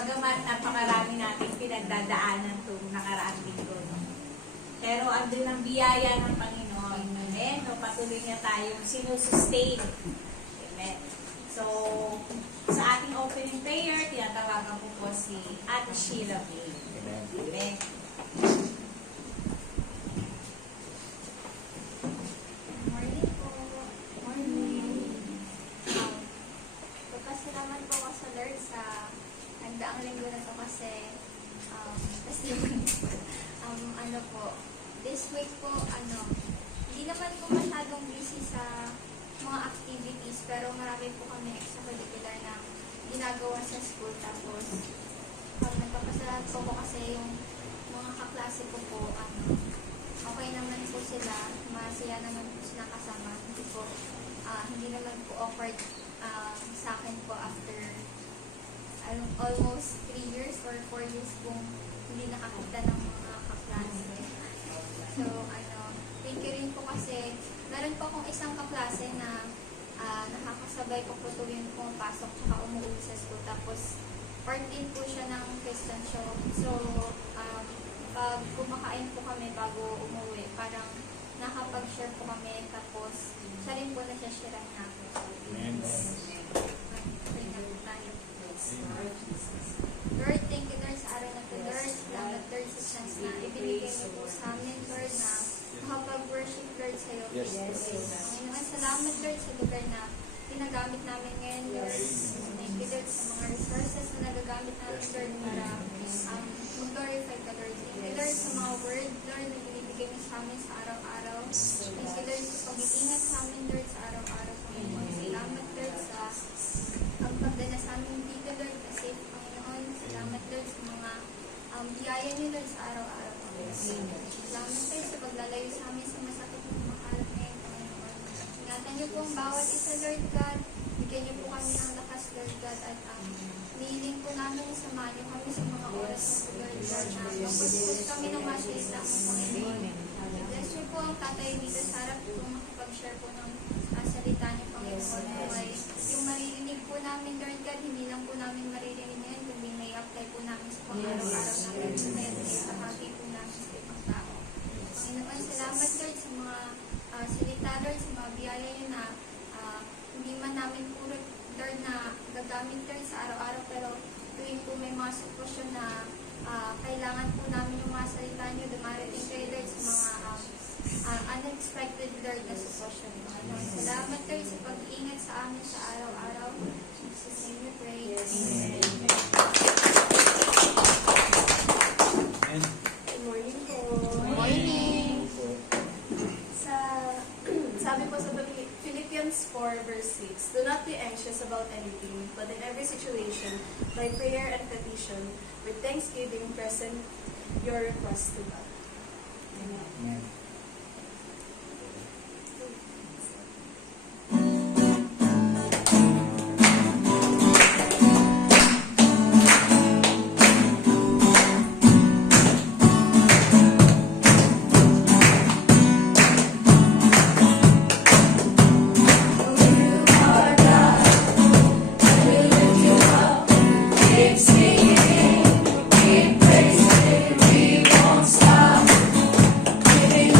Bagamat napakarami natin pinagdadaanan itong nakaraang linggo. No? Pero andun ang biyaya ng Panginoon. Amen? So, patuloy niya tayong sinusustain. Amen? So, sa ating opening prayer, tinatawagan ko po si Ate Sheila May. Amen. Amen. Morning po. Morning. Magpasalamat po ako sa Lord sa hanggaang linggo na to kasi ano po, this week po, hindi naman po masyadong busy sa mga activities pero marami po kami extracurricular na ginagawa sa school. Tapos, nagpapasalamat po ko kasi yung mga kaklase ko po, okay naman po sila, masaya naman po sila kasama. Hindi naman po awkward sa akin po after almost 3 years or 4 years kung hindi nakakita ng mga kaklase. So, thank you rin po kasi meron po akong isang kaklase na nakakasabay ko po tuwing pumapasok tsaka umuwi sa school. Tapos, part din po siya ng Christian show. So, pag kumakain po kami bago umuwi, parang nakapag-share po kami. Tapos, siya rin po na-share namin. Amen. Lord, thank you Lord sa araw na ito, Lord. Salamat Lord sa chance na ibinigay mo po sa amin, Lord, na makapag-worship Lord sa iyo. Yes. Panginoon, salamat Lord sa lugar na ginagamit namin ngayon, Lord. Thank you Lord sa mga resources na nagagamit namin, Lord, para mag-glorify ka, Lord. Thank you Lord sa mga word, Lord, na binibigay mo sa amin sa araw-araw. Thank you Lord sa pag-iingat sa amin, Lord, sa araw-araw. Panginoon, salamat Lord sa ang pagdala sa amin dito, Lord, na safe, Panginoon. Salamat, Lord, sa mga biyaya niyo, Lord, sa araw-araw, Panginoon. Salamat, Lord, sa paglalayo sa amin sa masakit ng mga araw ngayon, Panginoon. Ingatan niyo po ang bawat isa, Lord God. Bigyan niyo po kami ng lakas, Lord God, at nihiling po namin samahan niyo kami sa mga oras na po, Lord God, na mapagpus kami ng masalita mo, Panginoon. Bless niyo po ang tatay dito sa harap po makapag-share po ng salita niyo, Panginoon. Yung maririnig po namin, Lord God, hindi lang po namin maririnig ngayon, kundi may apply po namin sa pang-araw-araw namin. Kaya sa happy po namin sa ibang tao. Panginoon, salamat, Lord, sa mga salita, Lord, sa mga biyaya niyo na hindi man namin puro, Lord, na gagamit, Lord, sa araw-araw, pero tuwing po may mga sitwasyon na kailangan po namin yung mga salita niyo, dumarating kayo, Lord, sa mga unexpected, Lord, na sitwasyon. Salamat, Lord, sa pag-iingat sa amin sa araw-araw. In Jesus' name we pray. Amen. Good morning po. Morning. Sabi po sa Philippians 4 verse 6, do not be anxious about anything, but in every situation, by prayer and petition, with thanksgiving, present your request to God. Amen. Keep praising, we won't stop. Giving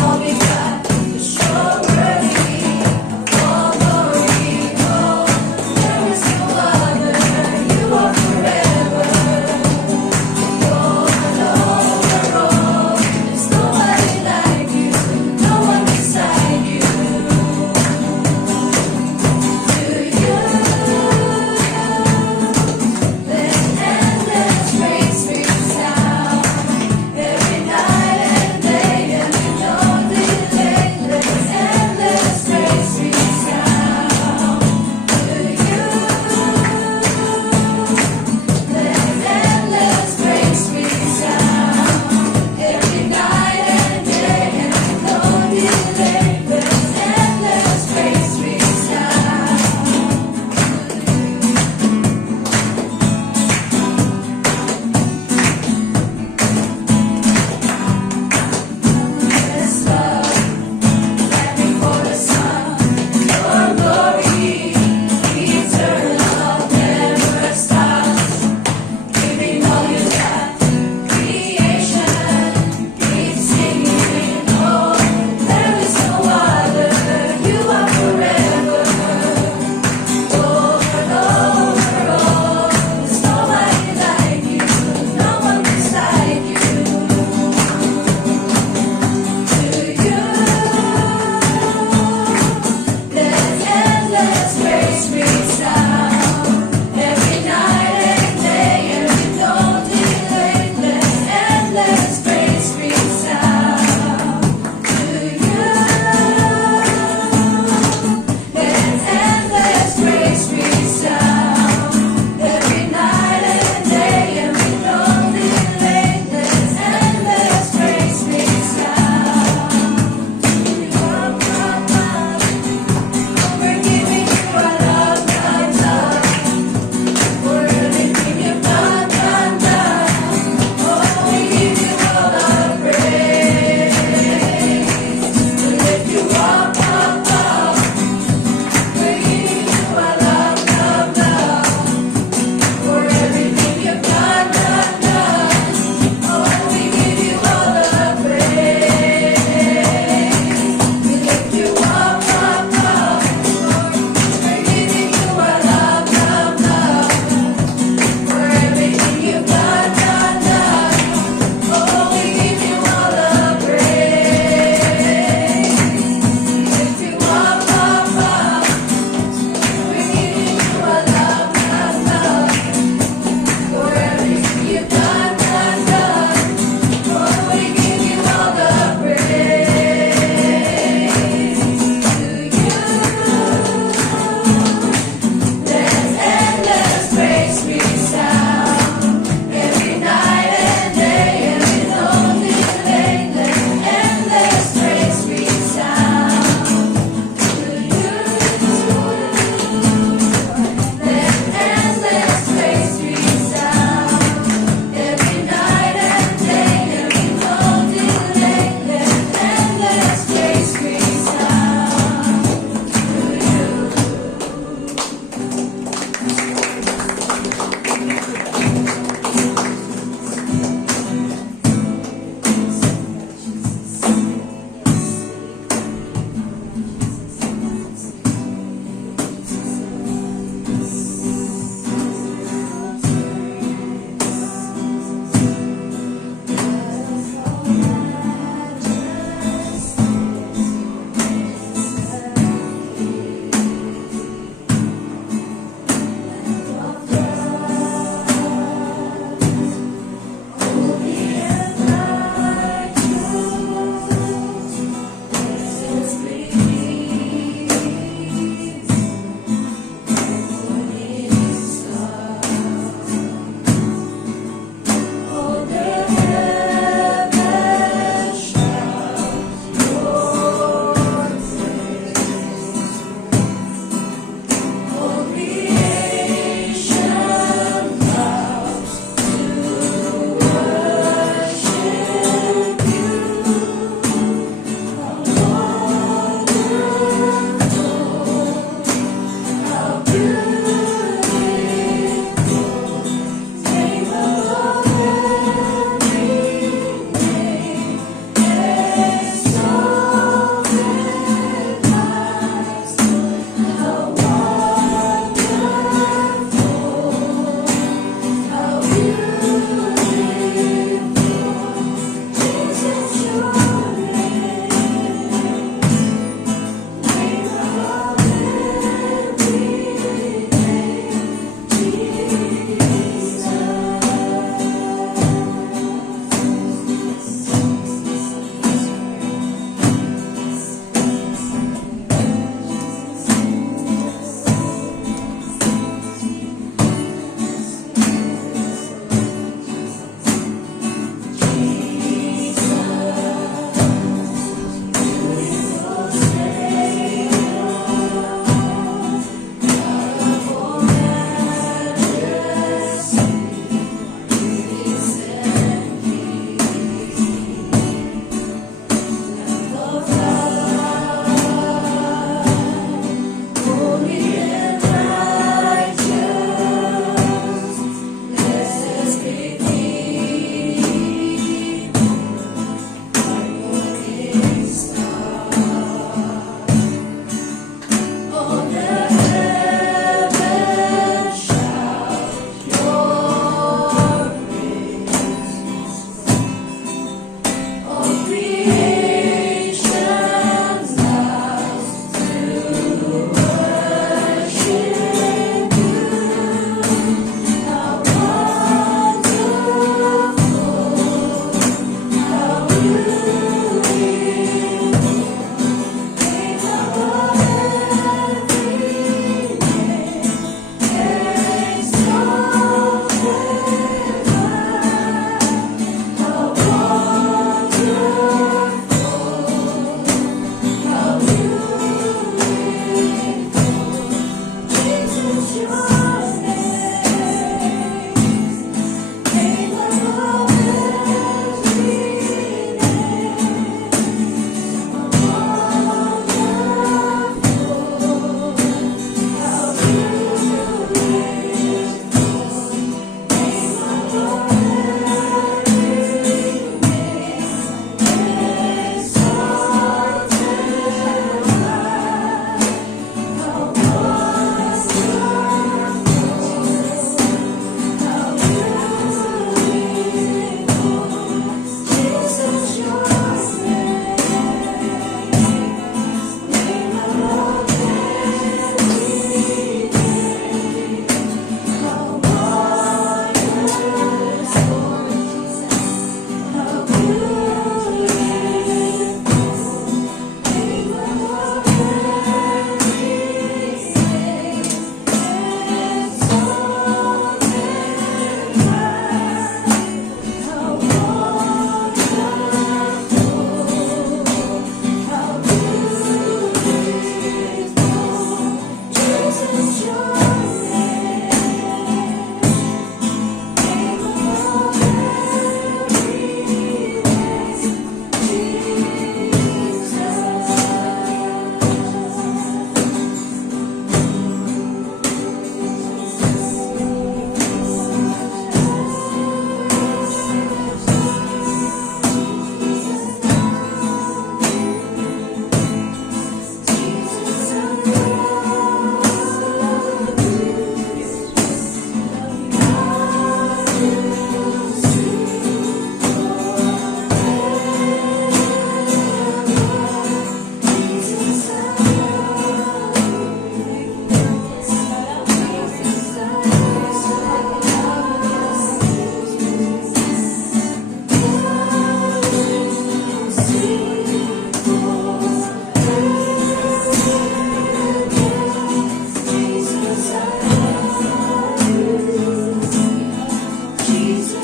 Thank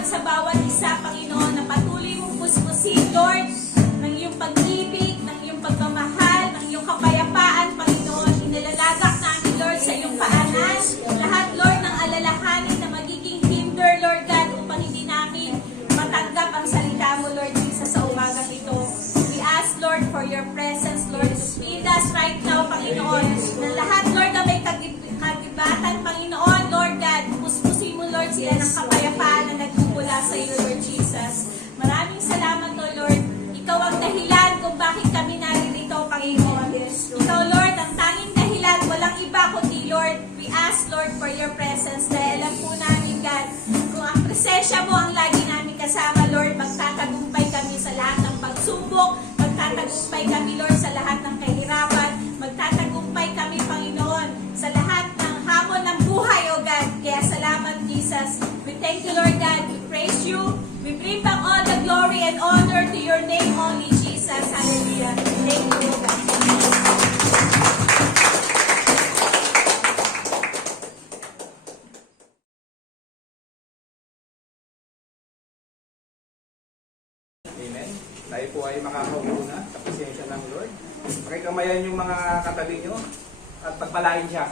salamat sa bawat isa, Panginoon, na patuloy mong puspusin, Lord, ng iyong pag-ibig, ng iyong pagmamahal, ng iyong kapayapaan, Panginoon. Inilalagak namin, Lord, sa iyong paanan. Lahat, Lord, ng alalahanin na magiging hinder, Lord God, upang hindi namin matanggap ang salita mo, Lord Jesus, sa umagang ito. We ask, Lord, for your presence, Lord, to feed us right now, Panginoon. Na lahat, Lord, na may kagibatan, Panginoon, Lord God, puspusin mo, Lord, sila ng kapayapaan na nagmumula sa iyo, Lord Jesus. Maraming salamat, O Lord. Ikaw ang dahilan kung bakit kami naririto, Panginoon. Ikaw, Lord, ang tanging dahilan, walang iba kundi, Lord. We ask, Lord, for your presence. Dahil alam po namin, God, kung ang presensya mo ang lagi namin kasama, Lord, magtatagumpay kami sa lahat ng pagsubok, magtatagumpay kami, Lord, sa lahat ng kahirapan, magtatagumpay kami, Panginoon, sa lahat ng hamon ng buhay, O God. Kaya salamat, Jesus. We thank you, Lord God. We praise you. We bring back all the glory and honor to your name only, Jesus. Hallelujah. Thank you, O God. Amen. Tayo po ay makakaupo na sa presensya ng Lord. Pakikamayan yung mga katabi nyo at pagpalain siya.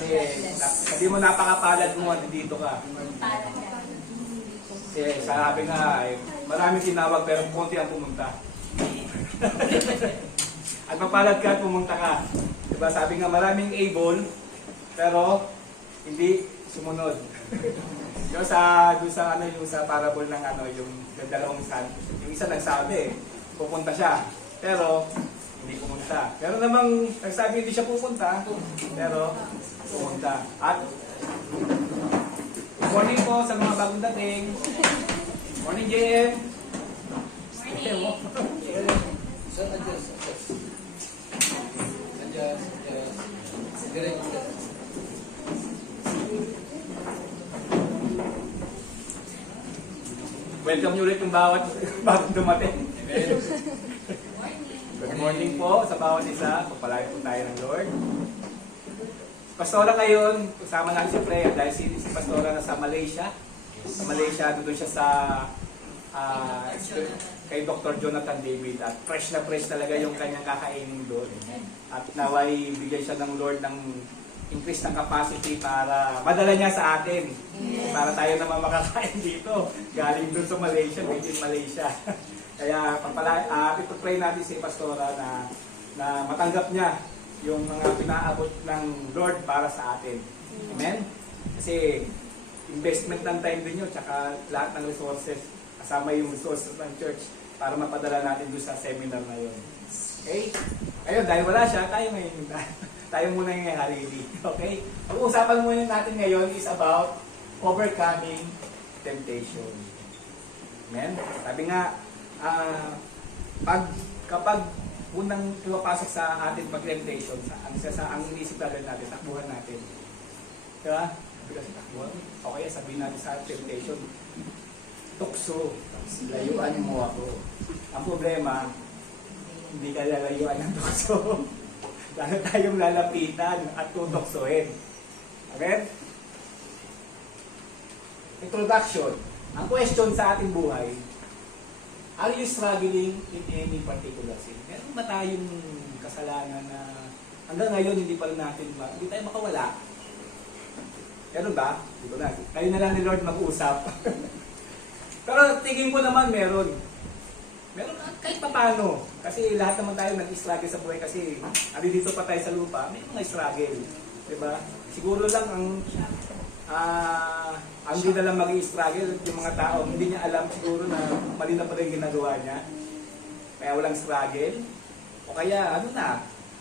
Kasi sabi mo napakapalad mo at dito ka. Kasi sabi nga, maraming tinawag pero konti ang pumunta. At mapalad ka at pumunta ka. Diba? Sabi nga maraming able pero hindi sumunod. Yung sa parable ng yung dalawang son, yung isa nagsabi, pupunta siya, pero hindi pumunta. Pero namang nagsabi hindi siya pupunta, pero pumunta. At morning po sa mga bagong dating. Morning, JM. Morning. Welcome nyo ulit yung bawat bagong dumating. Good morning po sa bawat isa. Pagpalain po tayo ng Lord. Pastora ngayon, kasama natin si Freya dahil si Pastora na sa Malaysia. Sa Malaysia, doon siya sa kay Dr. Jonathan David. At fresh na fresh talaga yung kanyang kakainin doon. At naway bigyan siya ng Lord ng increase ng capacity para madala niya sa atin. Para tayo naman makakain dito. Galing doon sa Malaysia, made in Malaysia. Kaya ipag-pray natin si Pastora na matanggap niya yung mga pinaabot ng Lord para sa atin. Amen? Kasi investment ng time din yun, tsaka lahat ng resources, kasama yung resources ng church para mapadala natin doon sa seminar na yun. Okay? Ayun, dahil wala siya, tayo muna yung halili. Okay? Ang usapan muna natin ngayon is about overcoming temptation. Amen? Sabi nga, kapag unang pumapasok sa ating pag-temptation, ang inisip natin, takbuhan natin. Diba? Kasi takbuhan. Okay, sabihin natin sa temptation, tukso, layuan mo ako. Ang problema, hindi ka lalayuan ng tukso. Lalo tayong lalapitan at tutoksohin. Okay? Introduction. Ang question sa ating buhay, are you struggling in any particular sin? Meron ba tayong kasalanan na hanggang ngayon hindi pa rin natin hindi tayo makawala? Meron ba? Hindi ko na. Kayo na lang ni Lord mag-usap. Pero tingin ko naman meron. Meron kahit paano. Kasi lahat naman tayo nag-struggle sa buhay kasi dito pa tayo sa lupa, may mga struggle. Diba? Siguro lang ang hindi na lang mag-i-struggle yung mga tao, hindi niya alam siguro na mali na pala yung ginagawa niya. Kaya walang struggle. O kaya,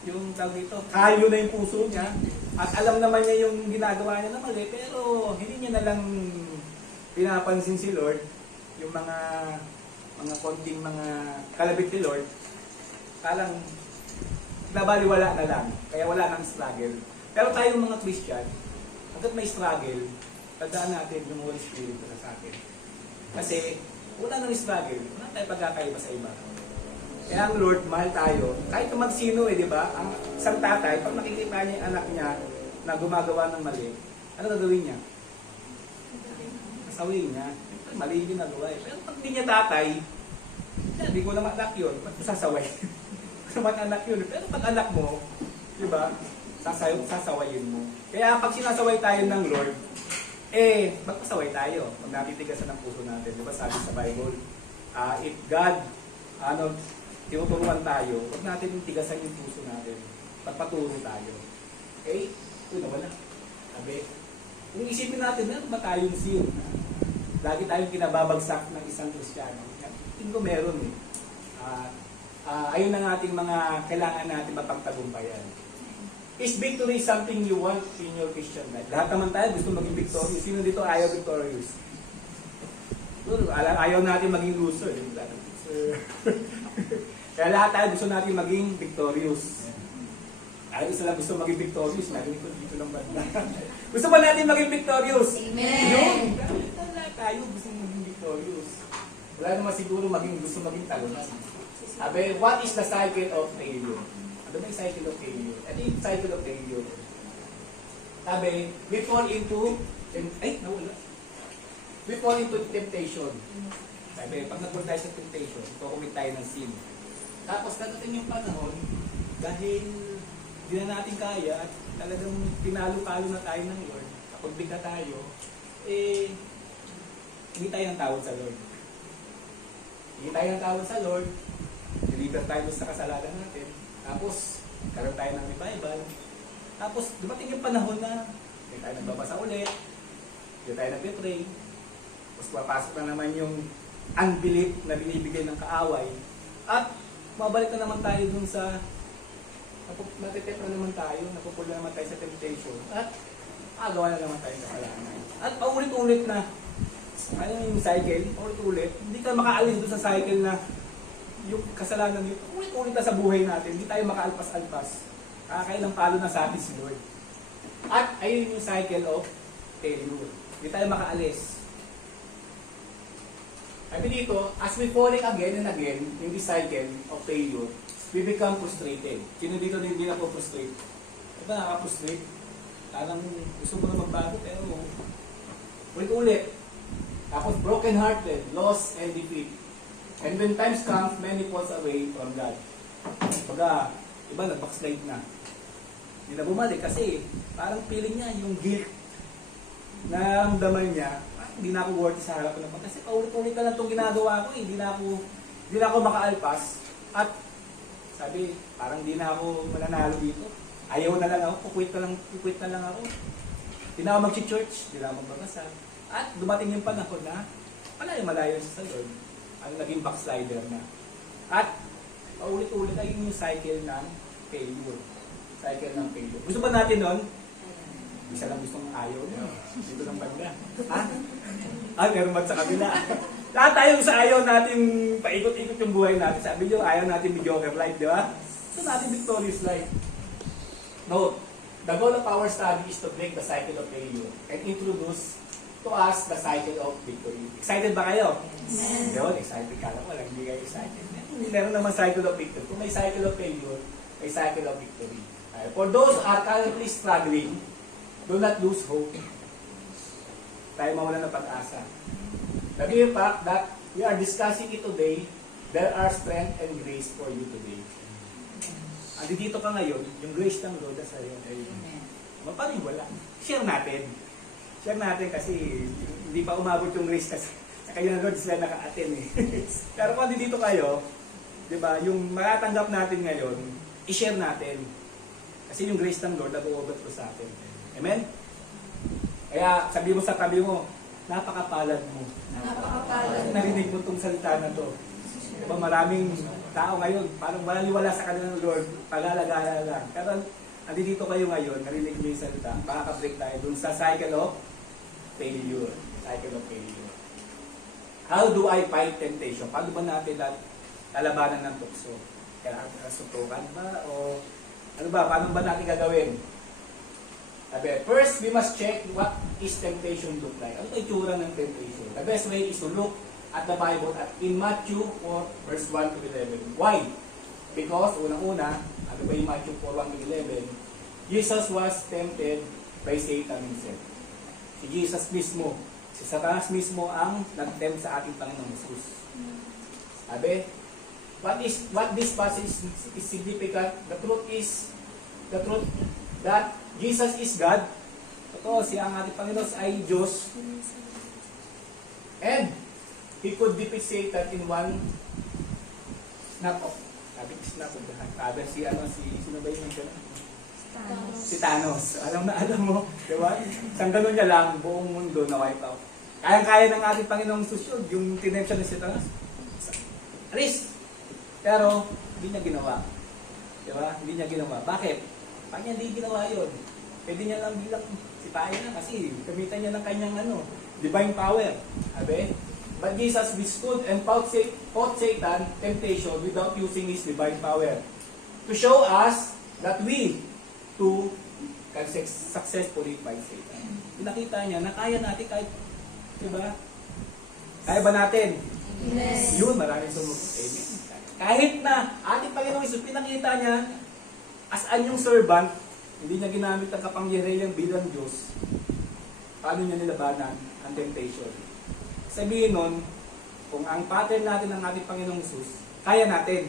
yung tawag dito, kayo na yung puso niya. At alam naman niya yung ginagawa niya na mali, pero hindi niya na lang pinapansin si Lord, yung mga konting mga kalabit ni Lord, kalang nabaliwala na lang. Kaya wala nang struggle. Pero tayong mga Christian, hanggat may struggle, tandaan natin yung Holy Spirit na sa atin. Kasi wala nang struggle, wala tayong pagkakaiba sa iba. Kaya ang Lord, mahal tayo. Kahit naman sino di ba? Ang isang tatay, pag nakikita niya yung anak niya na gumagawa ng mali, ano gagawin niya? sa way niya. Mali yung ginagawa eh. Pero pag hindi niya tatay, hindi ko naman anak yun. Ba't ko sasaway? naman anak yun. Pero pag anak mo, di ba, sasawayin mo. Kaya pag sinasaway tayo ng Lord, magpasaway tayo. Pag natitigasan ng puso natin. Di ba sabi sa Bible, if God, tinuturuan tayo, huwag natin tigasan yung puso natin. Pagpaturo tayo. Okay? Ito nawala. Sabi, kung isipin natin, meron ba tayong sin? Lagi tayong kinababagsak ng isang Kristiyano. Tingin ko meron eh. Ayun ang ating mga kailangan natin mapagtagumpayan. Is victory something you want in your Christian life? Lahat naman tayo gusto maging victorious. Sino dito ayaw victorious? Ayaw natin maging loser. Kaya lahat tayo gusto natin maging victorious. Ayaw isa lang gusto maging victorious. Narinig ko dito lang banda. Gusto ba natin maging victorious? Amen! Yun! Lahat tayo gusto maging victorious. Wala naman siguro gusto maging talunan. Sabi, what is the cycle of failure? Ano ba yung cycle of failure? Ano yung cycle of failure? Sabi, we fall into temptation. Sabi, pag nag-fall tayo sa temptation, kukumit tayo ng sin. Tapos dadating yung panahon, dahil hindi na natin kaya at talagang pinalo-palo na tayo ng Lord, kapag bigla tayo, hindi tayo ng tawad sa Lord. Hindi tayo ng tawad sa Lord, deliver tayo sa kasalanan natin, tapos karoon tayo ng revival, tapos dumating yung panahon na hindi tayo nagbabasa ulit, hindi tayo nagpipray, tapos papasok na naman yung unbelief na binibigay ng kaaway, at mabalik na naman tayo dun sa natitip na naman tayo, napupula naman tayo sa temptation, at agawa na naman tayo ng kasalanan. At paulit-ulit na, ayun yung cycle, paulit-ulit, hindi ka makaalis doon sa cycle na yung kasalanan yun, ulit-ulit na sa buhay natin, hindi tayo makaalpas-alpas. Kakailang palo na sa atin si Lord. At ayun yung cycle of failure. Hindi tayo makaalis. Sabi dito, as we falling again and again in this cycle of failure, we become frustrated. Sino dito hindi na po frustrate? Diba nakaka-frustrate? Parang gusto mo na magbago pero ulit-ulit. Tapos broken-hearted, loss and defeat. And when times comes, many falls away from God. Pagka, iba nag-backslide na. Hindi na bumalik kasi parang feeling niya, yung guilt na ramdaman niya, hindi na ako worthy sa harap ng kasi paulit-ulit na lang itong ginagawa ko, hindi na ako makaalpas. At sabi, parang hindi na ako mananalo dito. Ayaw na lang ako, quit na lang ako. Hindi na ako mag-church, hindi na ako magbabasa. At dumating yung panahon na malayo sa Lord. Ang naging backslider na. At paulit-ulit ay yung cycle ng failure. Cycle ng failure. Gusto ba natin nun? Isa lang gustong ayaw nyo. Dito lang banda. Ha? Meron ba sa kabila? Lahat tayo sa ayaw natin paikot-ikot yung buhay natin. Sabi nyo, ayaw natin mediocre life, di ba? Gusto natin victorious life. No. The goal of our study is to break the cycle of failure and introduce to us the cycle of victory. Excited ba kayo? Yes. Yun, excited ka lang. Walang hindi kayo excited. Meron naman cycle of victory. Kung may cycle of failure, may cycle of victory. For those who are currently struggling, do not lose hope. Tayo mawala ng pag-asa. The mere fact that we are discussing it today, there are strength and grace for you today. Andi dito ka ngayon, yung grace ng Lord sa iyo ay mapaniwala. Share natin. Share natin kasi hindi pa umabot yung grace kasi sa kayo ng Lord sila naka-attend eh. Pero kung dito kayo, di ba, yung matatanggap natin ngayon, i-share natin. Kasi yung grace ng Lord nag-uubot ko sa atin. Amen? Kaya sabi mo sa tabi mo, napakapalad mo. Napakapalad. Narinig mo itong salita na to. Diba maraming tao ngayon, parang wala sa kanila ng Lord, pag-alagala lang. Pero dito kayo ngayon, narinig mo yung salita, makaka-break tayo dun sa cycle of failure. Cycle of failure. How do I fight temptation? Paano ba natin lalabanan ng tukso? Kailangan sutukan ba? O ano ba? Paano ba natin gagawin? First, we must check what is temptation look like. Ano ba itsura ng temptation? The best way is to look at the Bible at in Matthew 4, verse 1 to 11. Why? Because, unang-una, ano ba yung Matthew 4, 1 to 11? Jesus was tempted by Satan himself. Si Jesus mismo Si Satanas mismo ang nag-tempt sa ating Panginoong Jesus. Sabi, what this passage is significant, the truth that Jesus is God. Totoo, siya ang ating Panginoon ay Diyos. And He could defeat Satan in one snap of. Sabi ko snap of the hand. Sabi sino ba yung mention? Si Thanos. Alam mo, di ba? Isang ganun niya lang, buong mundo na wipe out. Kayang-kaya ng ating Panginoong susunod, yung tinempt siya ni si Thanos. Alis! Pero, hindi niya ginawa. Di ba? Hindi niya ginawa. Bakit? Paano niya hindi ginawa yun? Pwede niya lang bilang sipahin na kasi gamitan niya ng kanyang divine power. Sabi? But Jesus withstood and fought Satan temptation without using His divine power. To show us that we too can successfully fight Satan. Nakita niya na kaya natin kahit, diba? Kaya ba natin? Yes. Yun, maraming sumusunod. Amen. Kahit na ating Panginoong Isus, pinakita niya as anyong servant, hindi niya ginamit ang kapangyarihan bilang Diyos, paano niya nilabanan ang temptation? Sabihin nun, kung ang pattern natin ng ating Panginoong Isus, kaya natin.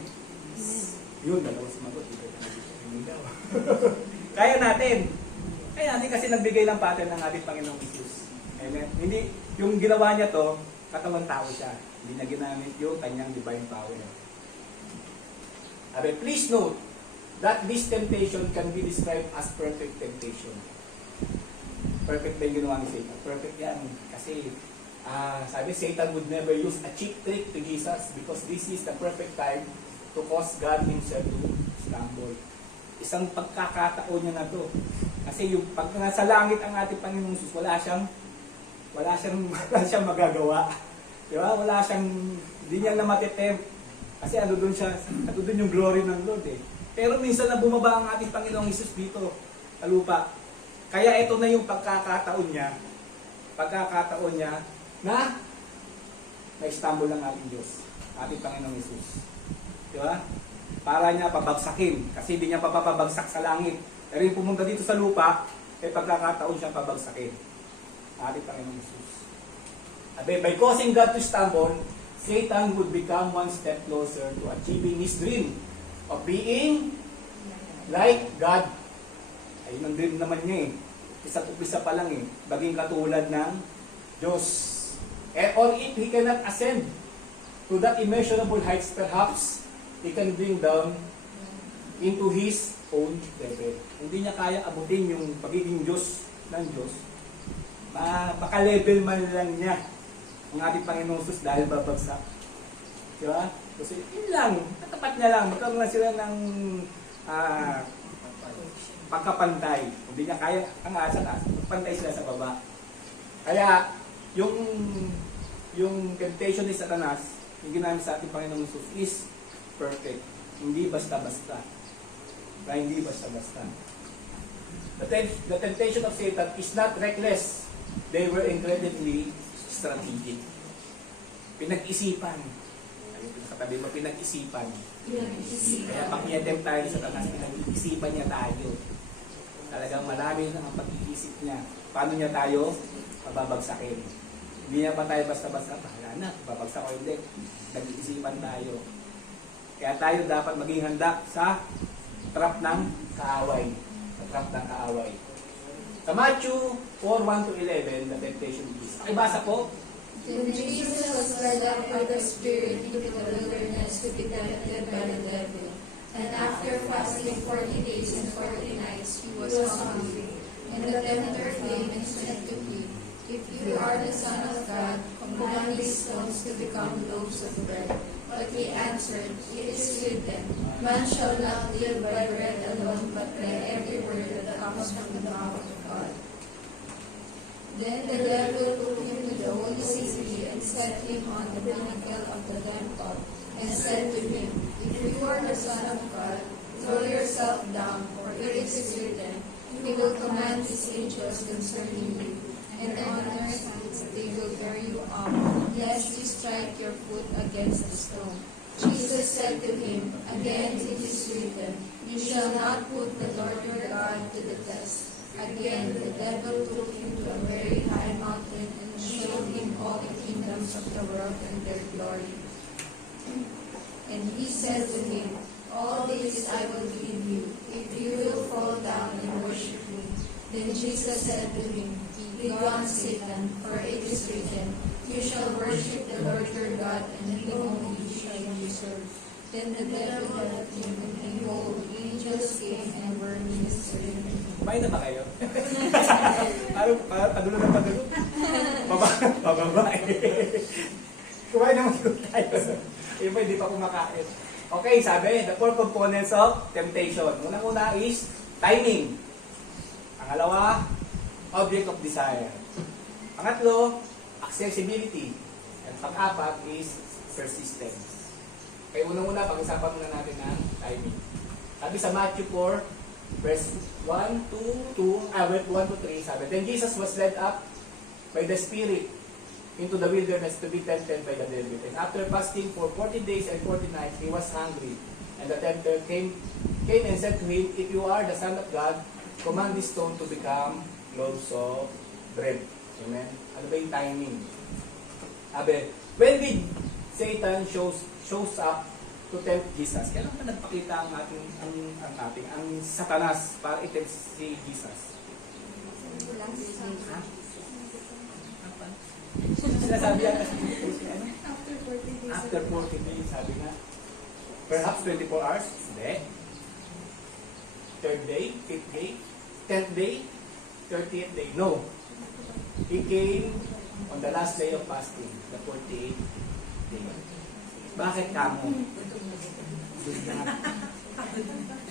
Yun, dalawang sumagot. Kaya natin. Kaya natin kasi nagbigay ng pattern ng ating Panginoong Isus. Amen. Hindi, yung ginawa niya to, katawang tao siya. Hindi niya ginamit yung kanyang divine power. Abe, please note that this temptation can be described as perfect temptation. Perfect ba yung ginawa ni Satan? Perfect yan. Kasi, sabi, Satan would never use a cheap trick to Jesus because this is the perfect time to cause God Himself to stumble. Isang pagkakataon niya na to. Kasi yung pag nasa langit ang ating Panginoong Jesus, wala siyang magagawa. Di ba? Hindi niya na matitempt. Kasi ano doon yung glory ng Lord eh. Pero minsan na bumaba ang ating Panginoong Jesus dito, sa lupa. Kaya ito na yung pagkakataon niya na na-stumble ang ating Diyos, ating Panginoong Jesus. Di ba? Para niya pabagsakin. Kasi hindi niya papabagsak sa langit. Pero yung pumunta dito sa lupa, may pagkakataon siya pabagsakin. Ating Panginoong Jesus. By causing God to stumble, Satan would become one step closer to achieving his dream of being like God. Ayun ang dream naman niya eh. Isa pa lang eh. Maging katulad ng Diyos. Or if he cannot ascend to that immeasurable heights, perhaps he can bring down into his own level. Hindi niya kaya abutin yung pagiging Diyos ng Diyos. Maka-level man lang niya ang ating Panginoong Jesus dahil babagsak. Di ba? Kasi yun lang, katapat niya lang. Magkaroon na sila ng pagkapantay. Hindi niya kaya ang sa taas. Pantay sila sa baba. Kaya, yung temptation ni Satanas, yung ginamit sa ating Panginoong Jesus is perfect. Hindi basta-basta. Hindi basta-basta. The temptation of Satan is not reckless. They were incredibly strategic. Pinag-isipan. Katabi mo, pinag-isipan. Kaya pag i-attempt tayo sa Satanas, pinag-isipan niya tayo. Talagang marami na ang pag-iisip niya. Paano niya tayo mababagsakin? Hindi niya pa tayo basta-basta, bahala na, babagsak o hindi. Nag-iisipan tayo. Kaya tayo dapat maging handa sa trap ng kaaway. Sa trap ng kaaway. Sa Matthew 4:1-11, the temptation is. Pakibasa po. Then Jesus was led up by the Spirit into the wilderness to be tempted by the devil. And after fasting 40 days and 40 nights, he was hungry. And the tempter came and said to him, If you are the Son of God, command these stones to become loaves of bread. But he answered, It is written, Man shall not live by bread alone, but by every word that comes from the mouth of God. Then the devil took him to the holy city and set him on the pinnacle of the temple, and said to him, If you are the Son of God, throw yourself down, for it is written, He will command His angels concerning you, and on earth they will bear you up, lest you strike your foot against a stone. Jesus said to him, Again it is written, You shall not put the Lord your God to the test. Again the devil took him to a very high mountain and showed him all the kingdoms of the world and their glory. And he said to him, All this I will give you, if you will fall down and worship me. Then Jesus said to him, Begone, Satan, for it is written, You shall worship the Lord your God, and him only shall you serve. Then the devil left him, and behold, angels came and were ministering to him. Kumain na ba kayo? Parang padulo na padulo. Pababa eh. Kumain naman tayo. Iba hindi pa kumakain. Okay, sabi, the four components of temptation. Unang-una is timing. Pangalawa, object of desire. Pangatlo, accessibility. At pang-apat is persistence. Kaya unang-una, pag-usapan muna natin ang timing. Sabi sa Matthew 4, verse 1 to 3, sabi, Then Jesus was led up by the Spirit into the wilderness to be tempted by the devil. And after fasting for 40 days and 40 nights, he was hungry. And the tempter came and said to him, If you are the Son of God, command this stone to become loaves of bread. Amen? Ano ba yung timing? Sabi, when did Satan shows up to tempt Jesus? Kailan pa nagpakita ang Satanas para i-tempt si Jesus? Ha? Sinasabi yan kasi ano? After 40 days, sabi nga. Perhaps 24 hours? Hindi. Third day, 5th day, 10th day, 30th day. No. He came on the last day of fasting, the 48th day. Bakit kamo?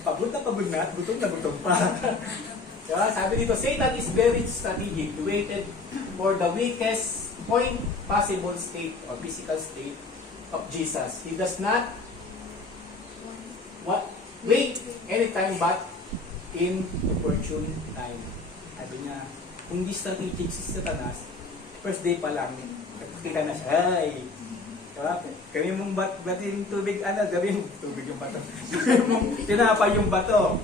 Pagod na at gutom pa. Diba? Sabi dito, Satan is very strategic. He waited for the weakest point possible state or physical state of Jesus. He does not wait anytime but in opportune time. Sabi niya, kung di strategic si Satanas, first day pa lang, nagkita na siya, ay, gawin mong batin tubig, gawin tubig yung bato. Gawin mong tinapay yung bato.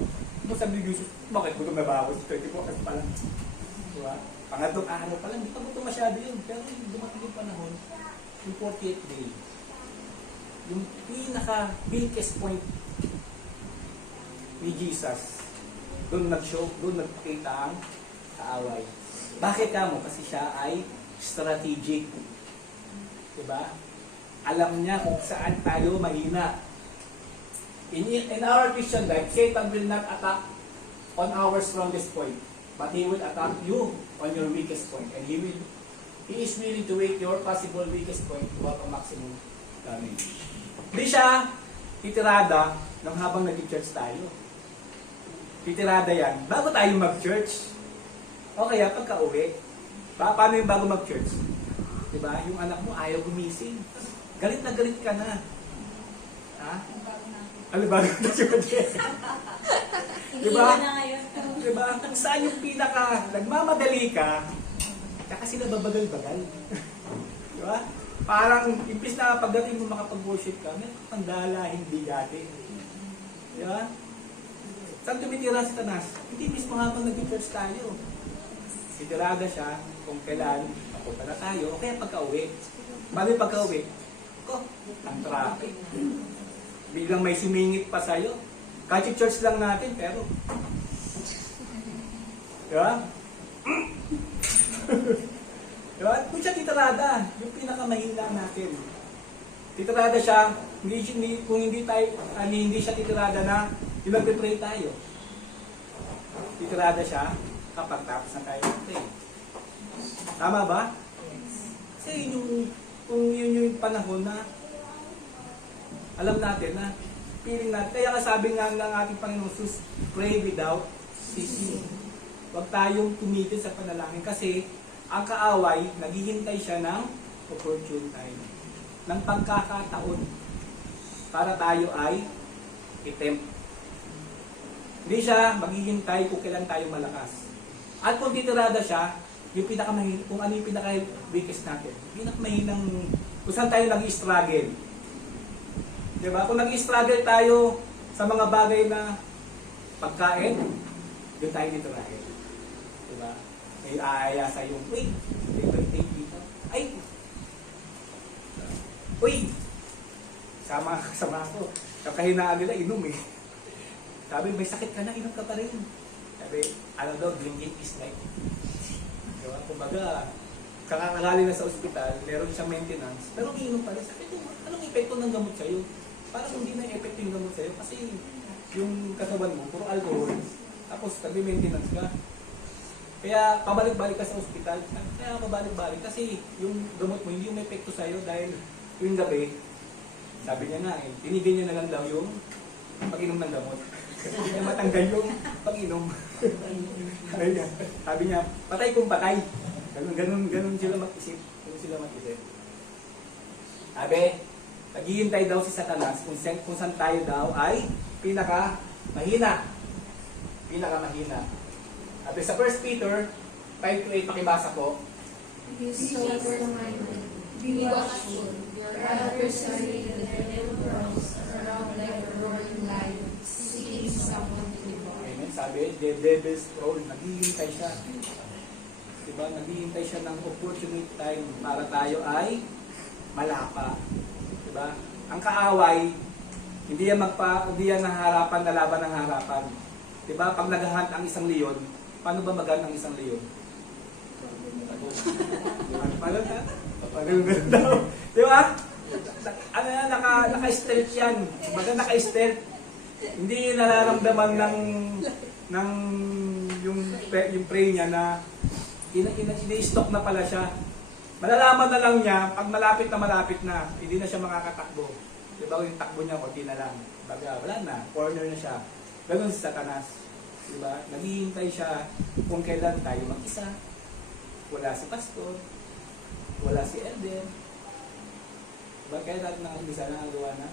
Kung sabi ni Jesus, bakit gutom na ba ako? 24 hours pa lang. Diba? Pangatlong araw pa lang, hindi pa gutom masyado yun. Pero dumating yung panahon, yung 48th day, yung pinaka-biggest point ni Jesus, doon nagpakita ang kaaway. Bakit kamo? Kasi siya ay strategic. Diba? Alam niya kung saan tayo mahina. In our Christian life, Satan will not attack on our strongest point, but he will attack you on your weakest point. And he is willing to wait your possible weakest point to have a maximum damage. Hindi siya titirada ng habang nag-church tayo. Titirada yan bago tayo mag-church. O kaya pagka-uwi. Paano yung bago mag-church? Diba? Yung anak mo ayaw gumising. Galit na galit ka na. Ha? Ano bago na siya diba? na ngayon. Diba? Kung saan yung pinaka nagmamadali ka, kaya sila babagal-bagal. Diba? Parang impis na pagdating mo makapag-worship ka, may pandala, hindi dati. Diba? Saan tumitira si Tanas? Hindi mismo habang nag-church tayo. Titirada siya kung kailan papunta na tayo o kaya pagka-uwi. Bago yung pagka-uwi, ang traffic. Biglang may sumingit pa sa'yo. Kahit church lang natin, pero diba? Diba? Kung siya titirada, yung pinakamahina natin. Titirada siya, kung hindi siya titirada na yung nagpe-pray tayo. Titirada siya kapag tapos na tayo mag-pray. Tama ba? Kasi kung yun yung panahon na alam natin na feeling natin. Kaya kasabi nga ng ating Panginoon Jesus, pray without ceasing. Huwag tayong tumitin sa panalangin kasi ang kaaway, naghihintay siya ng opportune time. Ng pagkakataon para tayo ay i-tempt. Hindi siya maghihintay kung kailan tayo malakas. At kung titirada siya, kung ano yung pinaka-weakest natin, pinakamahinang, kung saan tayo nag-struggle. Diba? Kung nag-struggle tayo sa mga bagay na pagkain, doon tayo titirada. Diba? May aaya sa yung, wait, take Ay! Uy! Kasama ako. Kakahinaan nila, inom eh. Sabi, may sakit ka na, inom ka pa rin. Sabi, ano daw, drinking is life. Diba? Kumbaga, kakakagaling na sa ospital, meron siyang maintenance, pero umiinom pa rin. Sabi ko, anong epekto ng gamot sa'yo? Parang hindi na epekto yung gamot sa'yo kasi yung katawan mo, puro alcohol, tapos nagme-maintenance ka. Kaya pabalik-balik ka sa ospital. Kaya pabalik-balik kasi yung gamot mo hindi yung epekto sa'yo dahil yung gabi, sabi niya nga eh, tinigil niya na lang daw yung pag-inom ng gamot. Kasi hindi niya matanggal yung pag-inom. Sabi niya, patay kung patay. Ganun sila mag-isip. Sabi, naghihintay daw si Satanas kung saan tayo daw ay pinaka-mahina. Sabi sa 1 Peter 5-8, pakibasa ko. Be sober-minded. Be watchful. Your adversary, the devil, prowls around like a roaring lion, seeking someone to devour. Amen. Sabi, the devil's troll, naghihintay siya. Diba? Naghihintay siya ng opportunity time para tayo ay malapa. Diba? Ang kaaway, hindi yan harapan na laban ng harapan. Diba? Pag naghahunt ang isang leon, paano ba mag-hunt ang isang leon? Paano na? Pag-ganun daw. Diba? Ano yan, naka-stealth yan. Baga naka-stealth. Hindi nararamdaman ng yung prey niya na ini-stock na pala siya. Malalaman na lang niya, pag malapit na, hindi na siya makakatakbo. Diba yung takbo niya, konti na lang. Baga, wala na, corner na siya. Ganun si Satanas. Diba? Naghihintay siya kung kailan tayo mag-isa. Wala si pastor, wala si elder. Diba? Kaya natin nakakabisa na ang gawa na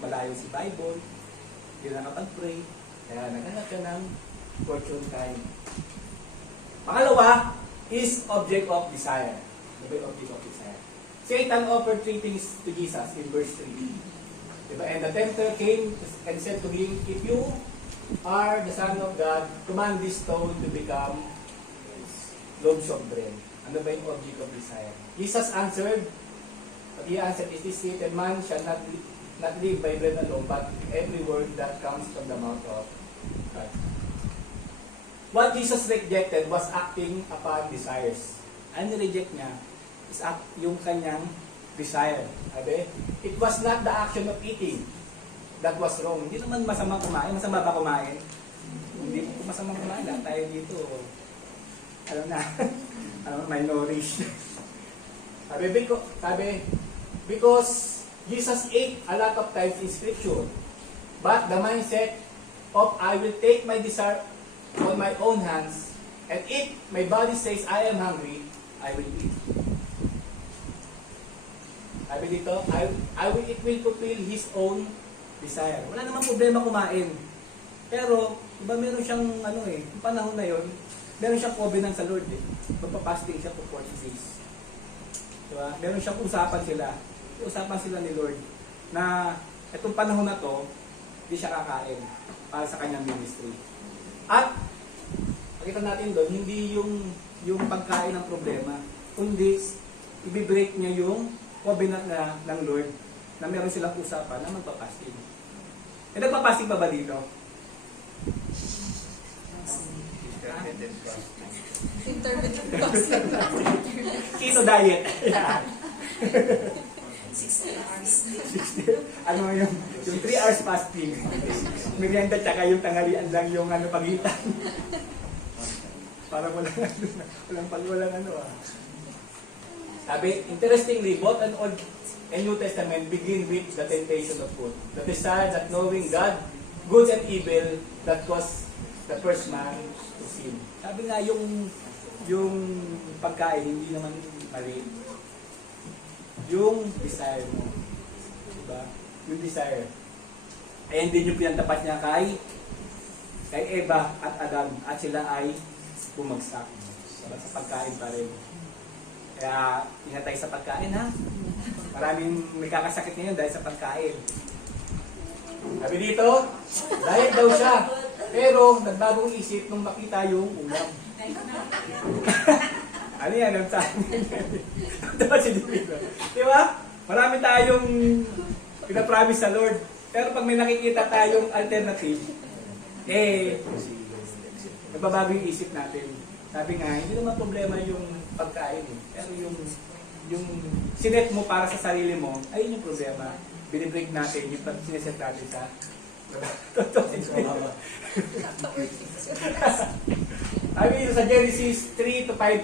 malayo si Bible, hindi na nakapag-pray, kaya naghanap ka ng fortune time. Pangalawa is object of desire. Diba yung object of desire? Satan offered three things to Jesus in verse 3. Diba? And the tempter came and said to him, if you are the Son of God, command this stone to become loaves of bread. Ano ba yung object of desire? Jesus answered, what he answered is this statement, man shall not live by bread alone, but every word that comes from the mouth of God. What Jesus rejected was acting upon desires. Ang reject niya is yung kanyang desire. Sabi, it was not the action of eating that was wrong. Hindi naman masama kumain. Masama ba kumain? Hindi po masama kumain. Lahat tayo dito, alam na, malnourished. Sabi, because Jesus ate a lot of times in Scripture. But the mindset of I will take my desire on my own hands, and if my body says I am hungry, I will eat. Sabi dito, it will fulfill his own desire. Wala namang problema kumain. Pero, iba meron siyang, yung panahon na yon, meron siyang covenant sa Lord eh. Magpapasting siya for 40 days. Diba? Meron siyang usapan sila ni Lord na itong panahon na to, hindi siya kakain para sa kanyang ministry. At, pakita natin doon, hindi yung pagkain ng problema, kundi i-break niya yung covenant ng Lord na meron silang usapan na magpapasting. E nagpapasting pa ba dito? Intermittent fasting. Keto diet. 60 hours. Ano yung 3 hours fasting. Merienda tsaka yung tanghalian lang yung pagitan. Para walang Sabi, interestingly, both an Old and New Testament begin with the temptation of food. The desire that knowing God, good and evil, that caused the first man to sin. Sabi nga yung pagkain, hindi naman mali. Yung desire mo. Diba? Yung desire. Ay hindi nyo pinantapat niya kay Eva at Adam at sila ay bumagsak. Diba? Sa pagkain pa rin. Kaya ingat tayo sa pagkain ha. Maraming may kakasakit ngayon dahil sa pagkain. Sabi dito, diet daw siya. Pero nagbagong isip nung makita yung ulam. Ano yan? Ang saan? Diba si David? Diba? Marami tayong pinapromise sa Lord. Pero pag may nakikita tayong alternative, nagbabago yung isip natin. Sabi nga, hindi naman problema yung pagkain eh. Pero yung sinet mo para sa sarili mo, ayun yung problema. Binibreak natin yung sineset natin sa sabi dito sa Genesis 3 to 5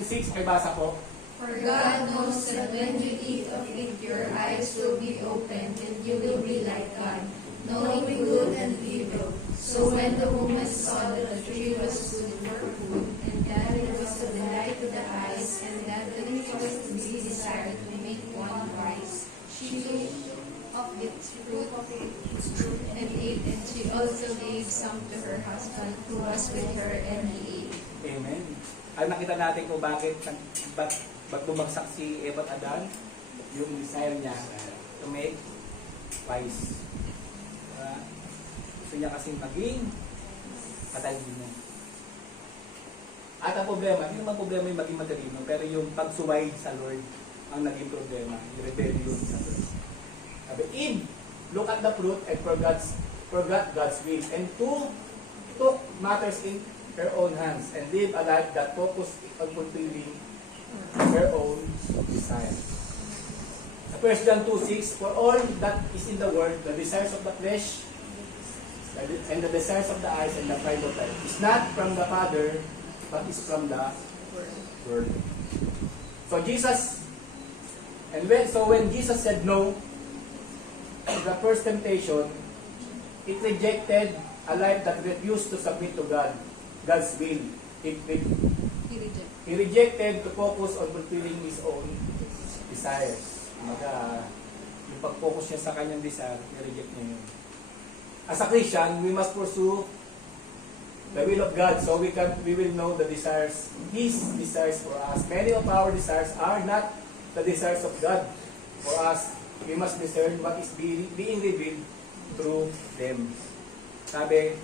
to 6, may basa po. For God knows that when you eat of it, your eyes will be opened, and you will be like God, knowing good and evil. So when the woman saw that the tree was good for food, and that it was a delight to the eyes, and that the tree was to be desired to make one wise, she took of its fruit and ate, and she also gave some to her husband who was with her, and he ate. Amen. Ang nakita natin kung bakit bumagsak si Eva at Adan, yung desire niya to make wise. Gusto niya kasing maging matalino. At ang problema, hindi naman problema yung maging matalino, pero yung pagsuway sa Lord ang naging problema, yung rebellion sa Lord. Sabi, Eve, look at the fruit and forgot God's will, and took matters in her own hands, and live a life that focused on fulfilling her own desires. 1 John 2:6, for all that is in the world, the desires of the flesh, and the desires of the eyes, and the pride of life, is not from the Father, but is from the world. So when Jesus said no to the first temptation, it rejected a life that refused to submit to God's will. He rejected to focus on fulfilling his own desires. Yung pag-focus niya sa kanyang desire, i-reject niya yun. As a Christian, we must pursue the will of God so we will know the desires, His desires for us. Many of our desires are not the desires of God for us. We must discern what is being revealed through them. Sabi,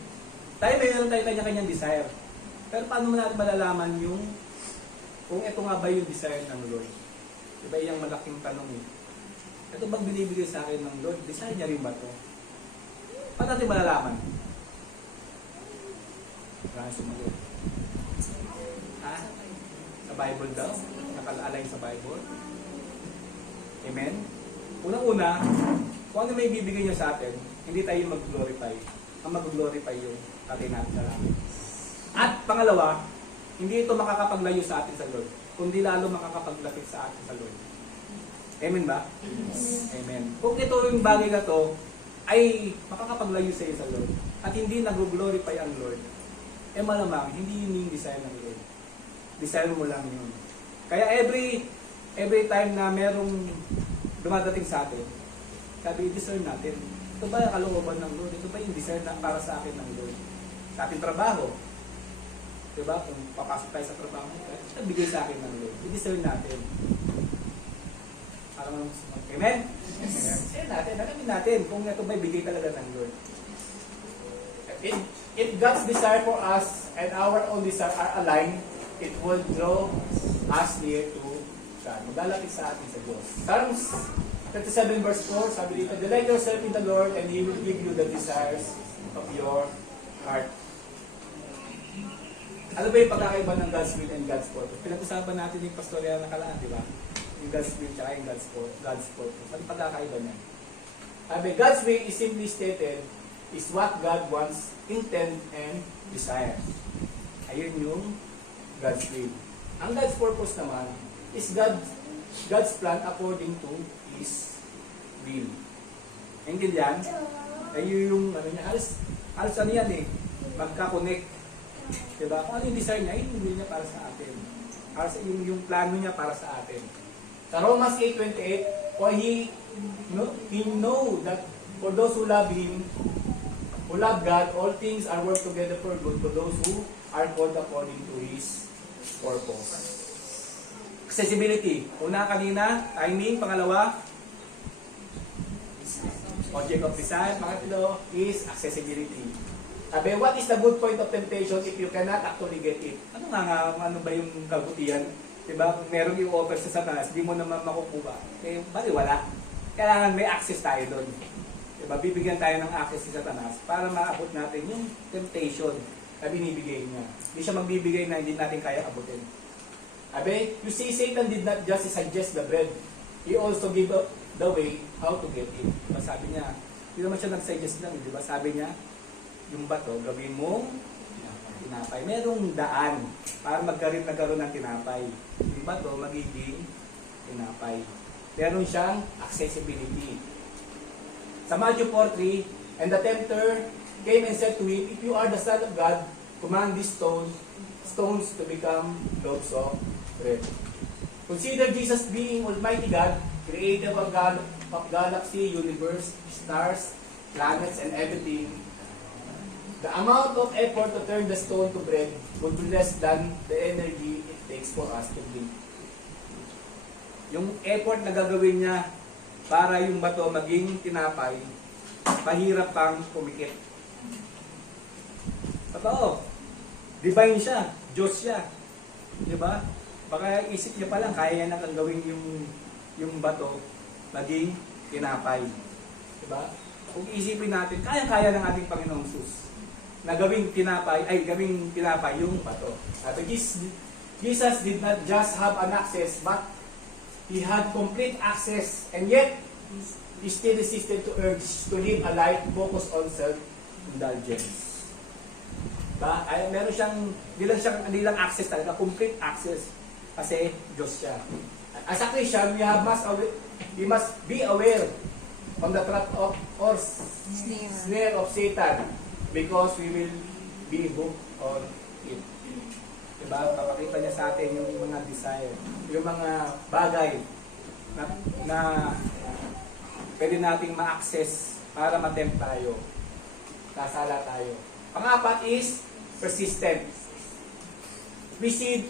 mayroon tayo kanya-kanyang desire. Pero paano mo natin malalaman kung ito nga ba yung desire ng Lord? Diba yung malaking tanong eh. Ito bang binibigay sa akin ng Lord? Desire niya rin ba ito? Paano natin malalaman? Maraming sumagot. Ha? Sa Bible daw? Nakala-align sa Bible? Amen? Unang-una, kung ano may bibigay niya sa atin, hindi tayo mag-glorify. Ang mag-glorify yung atin natin sa langit. At pangalawa, hindi ito makakapaglayo sa atin sa Lord, kundi lalo makakapaglapit sa atin sa Lord. Amen ba? Yes. Amen. Kung ito yung bagay na to ay makakapaglayo sa iyo sa Lord at hindi nag-glorify ang Lord, malamang hindi yun yung desire ng Lord. Desire mo lang yun. Kaya every time na merong dumadating sa atin, sabi, i-discern natin. Ito ba yung kalooban ng Lord? Ito ba yung desire na para sa akin ng Lord? Sa ating trabaho. Diba? Kung papasok tayo sa trabaho, ito bigay sa akin ng Lord. I-discern natin. Amen? I-discern natin. Alamin natin kung ito ba bigay talaga ng Lord. If God's desire for us and our own desire are aligned, it will draw us near to God. Maglalapit sa atin sa Diyos. Psalms 37 verse 4, sabi dito, delight yourself in the Lord and He will give you the desires of your heart. Ano ba yung pagkakaiba ng God's will and God's purpose? Pinag-usapan natin yung pastorya na kalaan, di ba? Yung God's will at yung God's purpose. Ano yung pagkakaiba niya? Sabi, God's will is simply stated is what God wants, intend, and desires. Ayun yung God's will. Ang God's purpose naman is God's plan according to His will. Naintindihan? Ayun yung, halos ano yan eh, magka-connect. Diba? Kung ano yung desire niya, yung will niya para sa atin. Yung plano niya para sa atin. Sa Romans 8:28, for He know that for those who love Him, who love God, all things are work together for good to those who are called according to His purpose. Accessibility. Una kanina, timing. Pangalawa, object of desire. Pangatlo is accessibility. Sabi, what is the good point of temptation if you cannot actually get it? Ano ba yung kabutihan? Diba? Kung meron yung offer sa Satanas, di mo naman makukuha. Eh, bali wala. Kailangan may access tayo doon. Diba? Bibigyan tayo ng access sa Satanas para maabot natin yung temptation na binibigay niya. Hindi siya magbibigay na hindi natin kaya abutin. Sabi, you see, Satan did not just suggest the bread. He also gave up the way how to get it. Diba? Sabi niya, hindi naman siya nag-suggest lang. Diba? Sabi niya, yung bato, gawin mong tinapay. Merong daan para nagkaroon ng tinapay. Yung bato, magiging tinapay. Meron siyang accessibility. Sa Matthew 4:3, and the tempter came and said to him, if you are the Son of God, command these stones to become loaves of bread. Consider Jesus being Almighty God, creator of galaxy, universe, stars, planets, and everything. The amount of effort to turn the stone to bread would be less than the energy it takes for us to live. Yung effort na gagawin niya para yung bato maging tinapay, mahirap pang kumikit. Totoo. Divine siya. Diyos siya. Diba? Baka isip niya pa lang, kaya niya nang gawin yung bato maging tinapay. Diba? Kung isipin natin, kaya-kaya ng ating Panginoong Jesus na gawing tinapay yung bato. At Jesus did not just have an access, but He had complete access, and yet He still resisted to urge to live a life focused on self-indulgence. Ba? Ay, meron siyang, hindi lang access talaga, complete access. Kasi Diyos siya. As a Christian, we must be aware on the trap of or snare of Satan, because we will be hooked on it. Diba? Papakita niya sa atin yung mga desire, yung mga bagay na pwede nating ma-access para ma-tempt tayo. Kasala tayo. Pang-apat is persistent. We see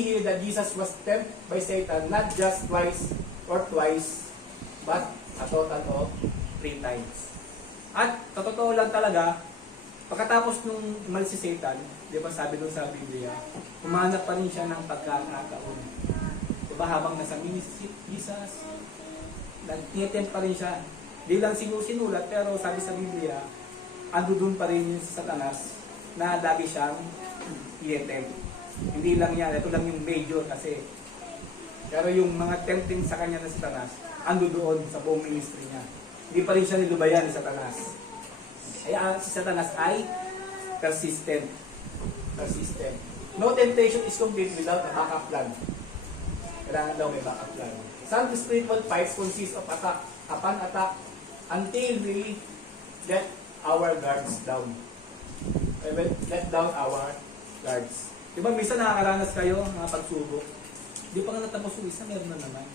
here that Jesus was tempted by Satan not just twice, but a total of 3 times. At totoo lang talaga, pagkatapos nung umalis si Satan, di ba sabi doon sa Biblia, humanap pa rin siya ng pagkakataon. Di ba habang nasa ministry, Jesus, nag-tempt pa rin siya. Di lang sinulat, pero sabi sa Biblia, ando doon pa rin yung Satanas na lagi siyang i-tempt. Hindi lang yan, ito lang yung major kasi. Pero yung mga tempting sa kanya na Satanas, ando doon sa buong ministry niya. Hindi pa rin siya nilubayan ni Satanas. Kaya si Satanas ay persistent. No temptation is complete without a backup plan. Kailangan daw may backup plan. Some spiritual fights consist of attack upon attack until we let our guards down. Let down our guards. Diba minsan nakakaranas kayo ng pagsubok? Di pa nga natapos yung isa, meron na naman.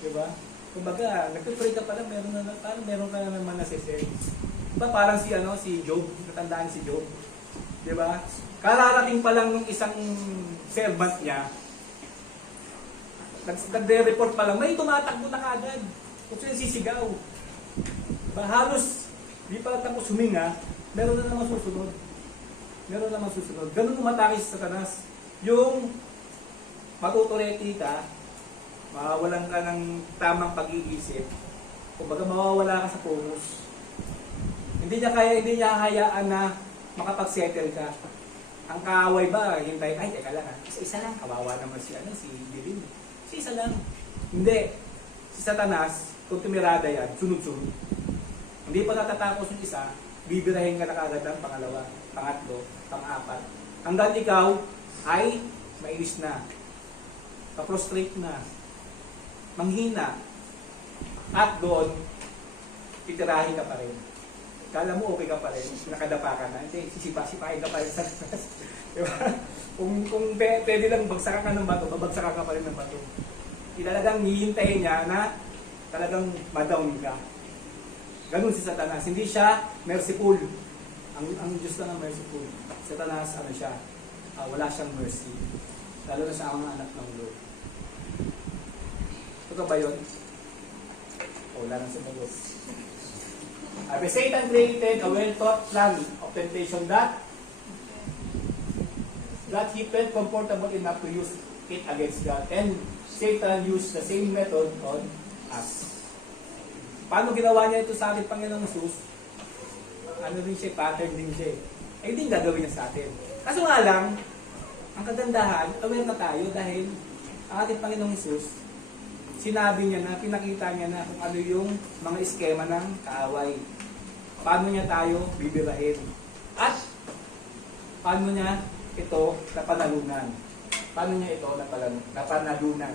Diba? Kumbaga, nagpipray ka pala, meron ka na naman nasi-save. Diba parang si Job, natandaan si Job. Diba? Kararating pa lang nung isang servant niya, nagde-report pa lang, may tumatakbo na kagad. Kung sino sisigaw. Diba? Halos, di pa tapos huminga, meron na naman susunod. Ganun umatake sa Satanas. Yung matutureti ka, mawawalan ka ng tamang pag-iisip, kumbaga mawawala ka sa focus. Hindi niya hayaan na makapag-settle ka. Ang kaaway ba, hintay, ay teka lang ha, isa lang, kawawa naman si Dilin. Isa lang. Hindi. Si Satanas, kung tumirada yan, sunod-sunod. Hindi pa natatapos yung isa, bibirahin ka na kagad ng pangalawa, pangatlo, pang-apat. Hanggang ikaw ay mainis na, pa-prostrate na, manghina, at doon, titirahin ka pa rin. Kala mo okay ka pa rin, nakadapa ka na, hindi, sisipa-sipahin ka pa rin sa Satanas. Diba? Kung pwede lang bagsakan ka ng bato, babagsakan ka pa rin ng bato. Talagang hihintayin niya na talagang madown ka. Ganun si Satanas. Hindi siya merciful. Ang Diyos lang ang merciful. Satanas, siya? Wala siyang mercy. Lalo na sa mga anak ng Lord. Ito ba yun? Wala nang sumagot. Satan created a well-thought plan of temptation that he felt comfortable enough to use it against God. And Satan used the same method on us. Paano ginawa niya ito sa ating Panginoong Jesus? Ano din siya, pattern din siya. Eh, din gagawin niya sa atin. Kaso nga lang, ang kagandahan, aware na tayo dahil ang ating Panginoong Jesus, sinabi niya na, pinakita niya na kung ano yung mga eskema ng kaaway. Paano niya tayo bibirahin? At paano niya ito napanalunan? Paano niya ito napanalunan?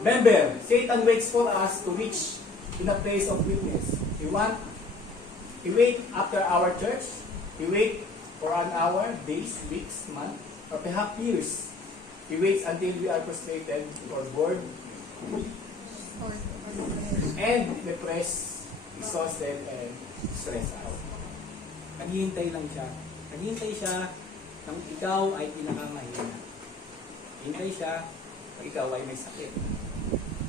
Remember, Satan waits for us to reach in a place of weakness. He wait after our church. He wait for an hour, days, weeks, months, or perhaps years. He waits until we are frustrated or bored and depressed, exhausted, and stressed out. Naghihintay lang siya. Naghihintay siya nang ikaw ay pinakamahina. Hintay siya nang ikaw ay may sakit,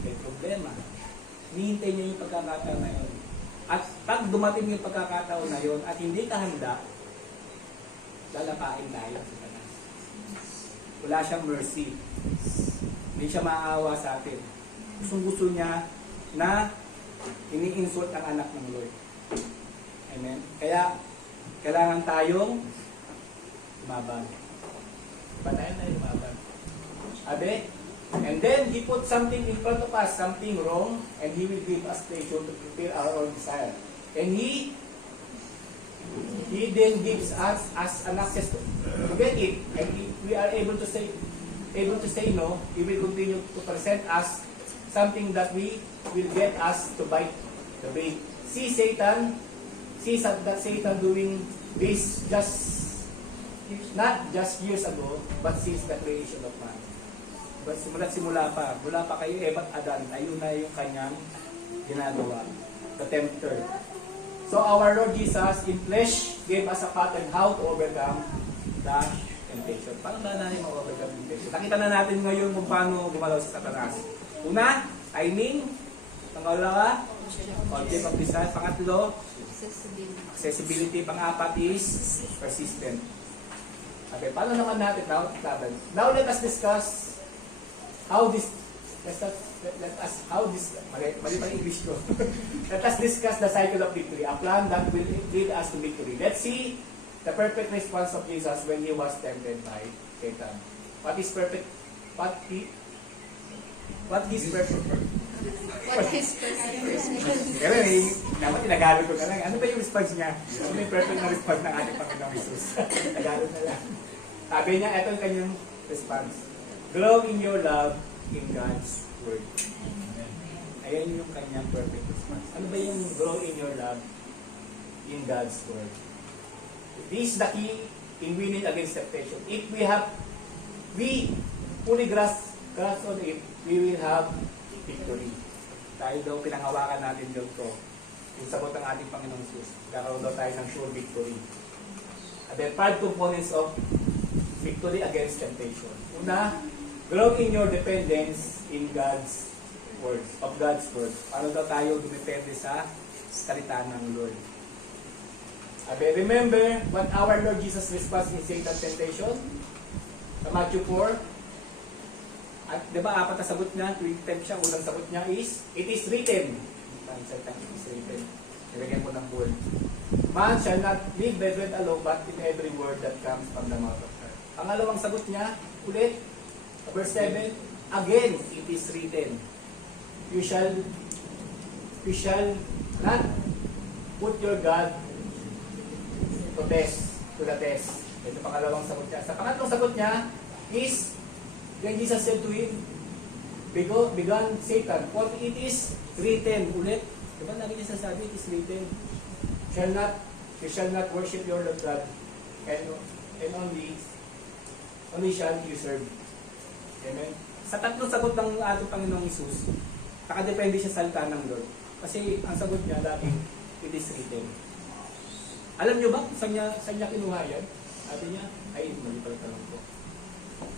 may problema. Hinihintay niya yung pagkakataon na yun. At pag dumating yung pagkakataon na yun at hindi ka handa, lalapain tayo sa Satanas. Wala siyang mercy. Hindi siya maaawa sa atin. Gusto niya na ini-insult ang anak ng Lord. Amen? Kaya, kailangan tayong lumaban. Patayin tayo lumaban. Abe? And then, He put something in front of us, something wrong, and He will give us pleasure to fulfill our own desire. And He then gives us as an access to get it. And if we are able to say no, He will continue to present us something that will get us to bite the bait. See that Satan doing this not just years ago, but since the creation of man. But simula pa, mula pa kayo Eva at Adan, ayun na yung kanyang ginagawa. The tempter. So our Lord Jesus in flesh gave us a pattern how to overcome the temptation. Paano ba natin ma-overcome the temptation? Nakita na natin ngayon kung paano gumalaw si Satanas. Una, timing. Pangalawa, concept of desire. Pangatlo, accessibility. Pang-apat is persistent. Okay, paano naman natin laban? Now let us discuss mali pa English ko. Let us discuss the cycle of victory, a plan that will lead us to victory. Let's see the perfect response of Jesus when He was tempted by Satan. What is perfect? What is perfect? Pero dapat tinagalog ko ka lang. Ano ba yung response niya? Ano yung perfect na response ng ating Panginoong Jesus? Tagalog na lang. Sabi niya, ito ang kanyang response. Grow in your love in God's Word. Ayan yung kanyang perfect response. Ano ba yung grow in your love in God's Word? This is the key in winning against temptation. If we fully grasp on it, we will have victory. Dahil daw pinanghawakan natin daw ito. Yung sagot ng ating Panginoong Jesus. Kakaroon daw tayo ng sure victory. And then 5 components of victory against temptation. Una, grow in your dependence in God's Word, of God's Word. Paano daw tayo dumepende sa salita ng Lord? Okay, remember what our Lord Jesus response in Satan's temptation? Sa Matthew 4. At di ba, 4 na sagot niya, tuwing tempt siya, unang sagot niya is, it is written. It is written. Nilagyan mo ng bold. Man shall not live by bread alone, but in every word that comes from the mouth of God. Pangalawang sagot niya, ulit, verse 7, again, it is written, you shall not put your God to the test. Ito pangalawang sagot niya. Sa pangatlong sagot niya is, then Jesus said to him, began Satan, for it is written, ulit, diba lagi niya sasabi, it is written, you shall not worship your Lord God, and only shall you serve. Amen? Sa tatlong sagot ng ating Panginoong Isus, nakadepende siya sa salita ng Lord. Kasi ang sagot niya lagi, it is written. Alam niyo ba kung saan niya kinuha yan? Sabi niya, ay, mali pala tanong ko.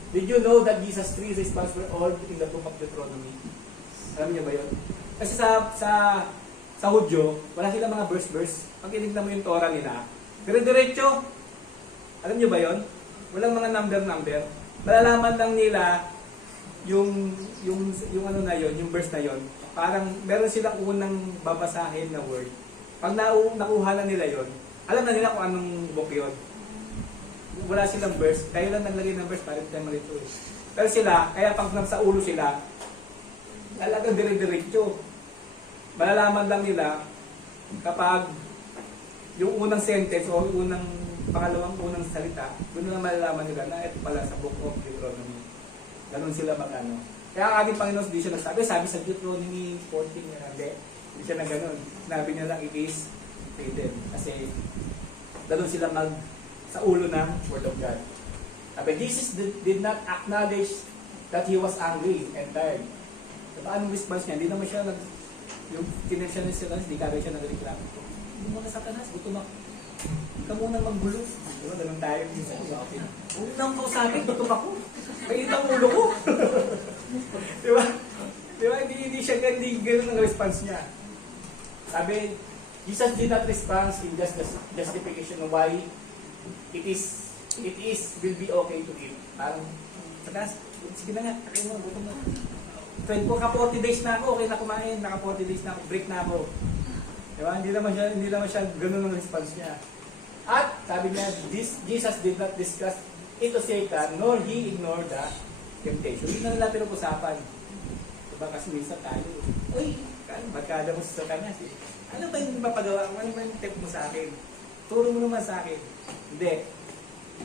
Did you know that Jesus' 3 responses were all in the book of Deuteronomy? Alam niyo ba yun? Kasi sa sa Hudyo, wala silang mga verse-verse. Pag tinignan mo yung Torah nila, dire-diretso. Alam nyo ba yon? Walang mga number-number. Malalaman lang nila yung ano na yon, yung verse na yon. Parang meron silang unang babasahin na word. Pag nakuha na nila yon, alam na nila kung anong book yon. Wala silang verse, kaya lang naglagay ng verse para hindi tayo malito eh. Pero sila, kaya pag nasa ulo sila, talagang dire-diretso. Malalaman lang nila kapag yung unang sentence o yung unang salita, doon na malalaman nila na ito pala sa Book of Deuteronomy. Ganun sila mag-ano. Kaya ang ating Panginoon di siya nagsabi, sabi sa Deuteronomy 14 na hindi siya na ganun. Sinabi niya lang, it is written. Kasi ganun sila sa ulo ng Word of God. Sabi, Jesus did not acknowledge that he was angry and tired. Diba, anong response niya? Hindi naman siya yung tinensya niya sila, hindi kagad siya nagreklamo. Hindi mo na Satanas, gutom ako. Hindi ka munang magbulo. Diba, ganun tayo. Okay. Unang kausapin, gutom ako. Mainit ang ulo ko. Diba? Diba, hindi siya ganun ang response niya. Sabi, Jesus did not respond in just the justification of why it will be okay to eat. Parang, Satanas, sige na nga, kakin mo, gutom na. Friend ko, 40 days na ako, okay na kumain, 40 days na ako, break na ako. Diba? Hindi naman siya ganun ang response niya. At sabi niya, Jesus did not discuss it to Satan, nor he ignored the temptation. Hindi na nila pinag-usapan. Diba? Kasi minsan tayo, uy, magkada mo sa Satanas. Ano ba yung mapagawa mo? Ano ba yung tip mo sa akin? Turo mo naman sa akin. Hindi.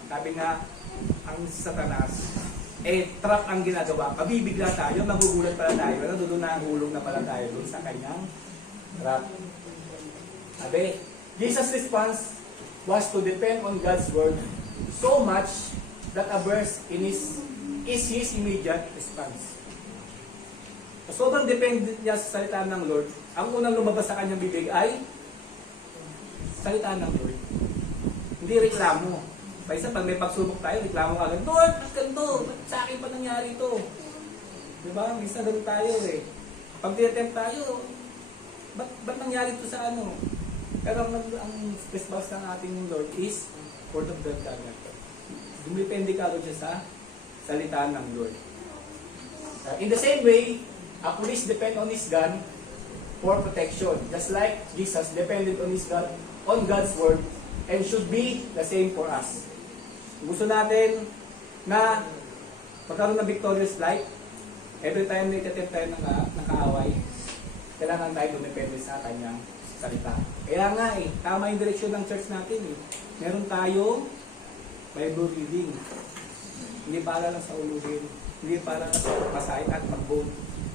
Sabi nga, ang Satanas, trap ang ginagawa. Pabibigla tayo, magugulat pala tayo. Doon na hulog na pala tayo doon sa kanyang trap. Sabi, Jesus' response was to depend on God's word so much that a verse is his immediate response. So, sobrang dependent niya sa salita ng Lord. Ang unang lumabas sa kanyang bibig ay salita ng Lord. Hindi reklamo. Paisa, pag may pagsubok tayo, reklamo ka agad, Lord, ba't ganito? Ba't sa akin pa nangyari ito? Diba? Minsan ganun tayo eh. Pag tinatempt tayo, ba't nangyari ito sa ano? Pero ang response ng ating Lord is Word of God kagad. Dumipende ka doon siya sa salita ng Lord. In the same way, a police depend on his gun for protection. Just like Jesus depended on his God, on God's word, and should be the same for us. Gusto natin na magkaroon ng victorious life, every time na itatempt tayo ng kaaway, kailangan tayo dumepende sa kanyang salita. Kaya nga tama yung direksyon ng church natin Meron tayo Bible reading. Hindi para lang sa uluhin, hindi para lang sa pasahit at mag-vote.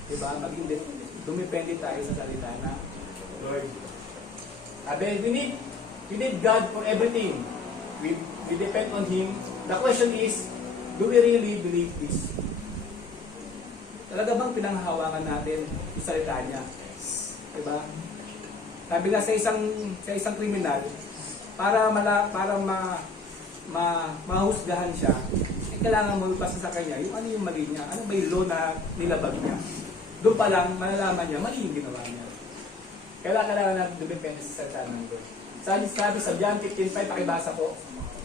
Diba? Maging dumepende tayo sa salita na Lord. We need God for everything. We depend on Him. The question is, do we really believe this? Talaga bang pinanghahawakan natin yung salita niya? Diba? Sabi nga sa isang kriminal, para mahusgahan siya, kailangan mo ipasa sa kanya yung ano yung mali niya, ano ba yung law na nilabag niya. Doon pa lang, malalaman niya, mali yung ginawa niya. Kailangan natin dumipende sa salita ng Lord. Sabi sa John 15:5, pakibasa po.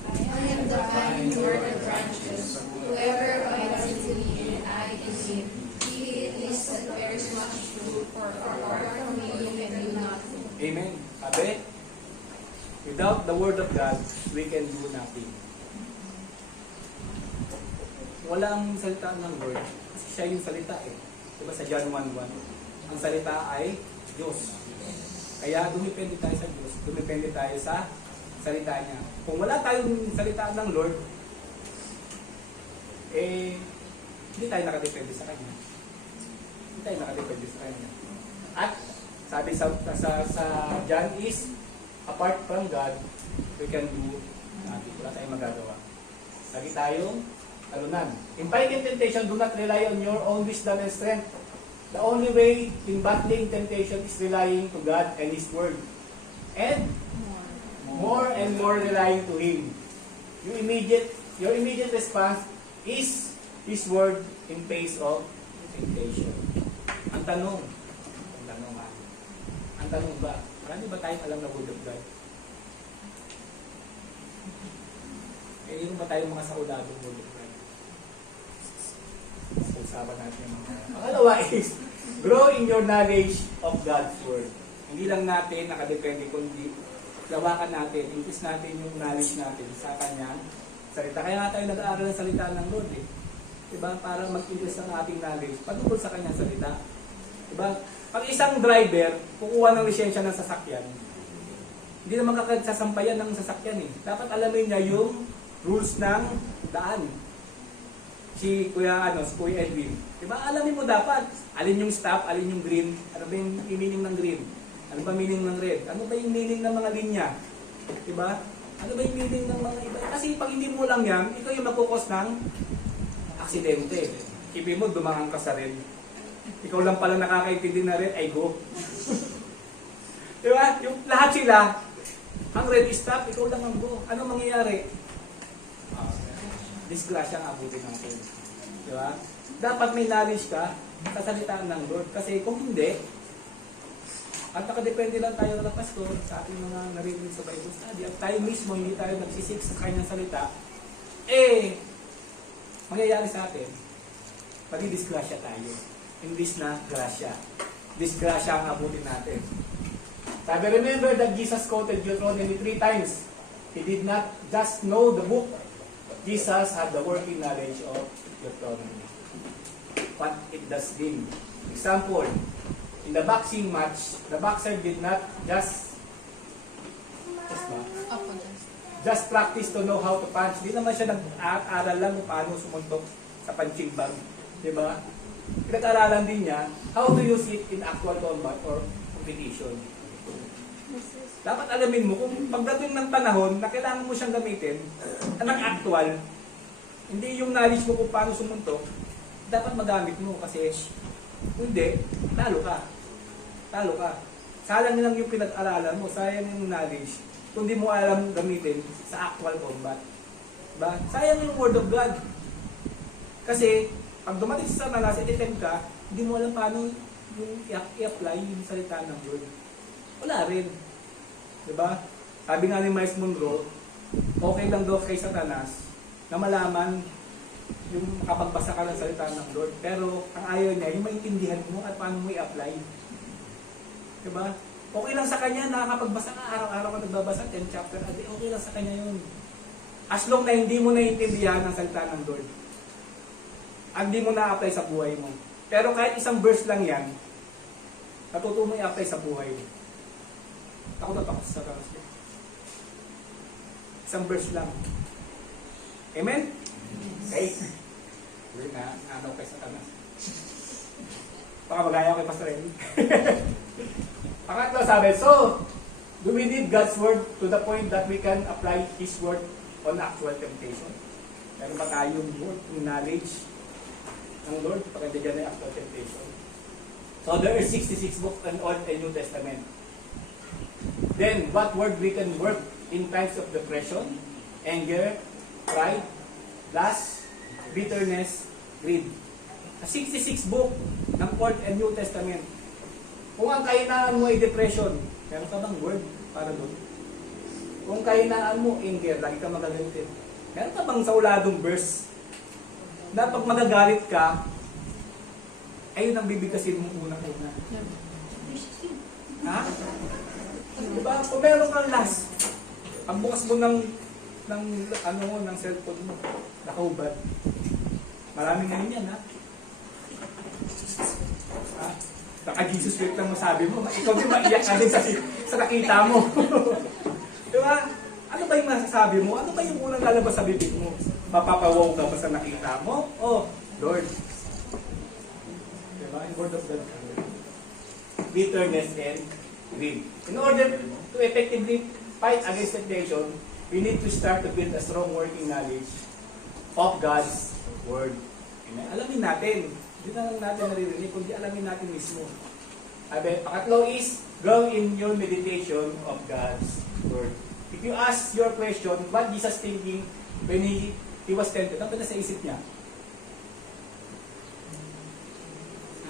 I am the vine, you are the branches. Whoever abides in me and I in him, he it is that bears much fruit, for apart from me you can do nothing. Amen. Sabi, without the Word of God, we can do nothing. Walang salita ng Word, kasi siya yung salita Diba sa John 1:1, ang salita ay Diyos. Kaya dumipende tayo sa Diyos, dumipende tayo sa salita niya. Kung wala tayong salita ng Lord, hindi tayo nakadepende sa Kanya. Hindi tayo nakadepende sa Kanya. At sabi sa John is, apart from God, we can do nothing. Wala tayong magagawa. Lagi tayong talunan. In fighting temptation, do not rely on your own wisdom and strength. The only way in battling temptation is relying to God and His Word. And more and more relying to Him. Your immediate response is His Word in face of temptation. Ang tanong tanong ba, marami ba tayong alam na Word of God? Hindi ba tayong mga saudadong Word of God? Pag-usapan natin yung mga... Pangalawa is, grow in your knowledge of God's Word. Hindi lang natin nakadepende, kundi lawakan natin, increase natin yung knowledge natin sa kanyang salita. Kaya nga tayo nag-aaral ng salita ng Lord eh. Diba? Para mag-increase ang ating knowledge patungkol sa kanyang salita. Diba? Pag isang driver, kukuha ng lisensya ng sasakyan, hindi naman kakasasampayan ng sasakyan eh. Dapat alamin niya yung rules ng daan. Si Kuya Edwin. Diba? Alamin mo dapat. Alin yung stop, alin yung green. Ano ba yung meaning ng green? Ano ba meaning ng red? Ano ba yung meaning ng mga linya? Diba? Ano ba yung meaning ng mga iba? Kasi pag hindi mo lang yan, ikaw yung magkukos ng aksidente. Isipin mo, dumangan ka sa red. Ikaw lang pala nakakaintindi na red, ay go. Diba? Yung lahat sila, ang red is stop, ikaw lang ang go. Ano mangyayari? Disgrasya ang abutin ng Lord. Diba? Dapat may knowledge ka sa salitaan ng Lord. Kasi kung hindi, at nakadepende lang tayo ng pastor sa ating mga narinig sa Bible study, at tayo mismo hindi tayo nagsisik sa kanyang salita, mangyayari sa atin, magdidisgrasya tayo. Imbis na grasya. Disgrasya ang abutin natin. Sabi, remember that Jesus quoted Deuteronomy 3 times. He did not just know the book. Jesus had the working knowledge of Deuteronomy. What it does mean. Example, in the boxing match, the boxer did not just practice to know how to punch. Di naman siya nag-aaral lang kung paano sumuntok sa punching bag. Diba? Pinag-aralan din niya how to use it in actual combat or competition. Dapat alamin mo kung pagdating ng panahon na kailangan mo siyang gamitin, anong actual, hindi yung knowledge mo kung paano sumuntok, dapat magamit mo kasi hindi, talo ka. Talo ka. Sayang lang yung pinag-aralan mo, sayang yung knowledge kung di mo alam gamitin sa actual combat. Diba? Sayang yung Word of God. Kasi, pag dumating sa Satanas, ititem ka, hindi mo alam paano yung i-apply yung salita ng Lord. Wala rin. Diba? Sabi nga ni Miles Monroe, okay lang daw kay Satanas na malaman yung makapagbasa ka ng salita ng Lord. Pero ang ayaw niya, yung maintindihan mo at paano mo i-apply. Diba? Okay lang sa kanya, nakakapagbasa ka, araw-araw ka nagbabasa, 10 chapter a day, okay lang sa kanya yun. As long na hindi mo naiintindihan ang salita ng Lord. At hindi mo na-apply sa buhay mo. Pero kahit isang verse lang yan, natuto mo i-apply sa buhay mo. Takot na takot sa Satanas. Isang verse lang. Amen? Okay. We're na, ano kay Satanas. Baka magaya kay Pastor Eli. Pangatlo sabi, so, do we need God's word to the point that we can apply His word on actual temptation? Meron ba tayong word, knowledge ng Lord pagkagyan ng actual temptation? So, there are 66 books in Old and New Testament. Then, what word we can work in times of depression, anger, pride, lust, bitterness, greed. 66 book ng Old and New Testament. Kung ang kahinaan mo ay depression, meron ka bang word para doon? Kung kahinaan mo anger, lagi ka magagalit. Meron ka bang sauladong verse na pag magagalit ka, ayun ang bibigkasin mo unang-una? Ha? Diba? Kung meron kang last, ang bukas mo ng cellphone mo, nakahubad. Maraming ngayon yan, ha? Ha? Naka-Jesus week lang masabi mo, ikaw din maiyak ka din sa nakita mo. Diba? Ano ba yung masasabi mo? Ano ba yung unang lalabas sa bibig mo? Mapapawaw ka ba sa nakita mo? Oh, Lord. Diba? In word of God. Bitterness and greed. In order to effectively fight against temptation, we need to start to build a strong working knowledge of God's Word. Amen? Alamin natin. Hindi na lang natin naririnig, kundi alamin natin mismo. Pangatlo is, grow in your meditation of God's Word. If you ask your question, what Jesus thinking when he was tempted? Ano nasa isip niya?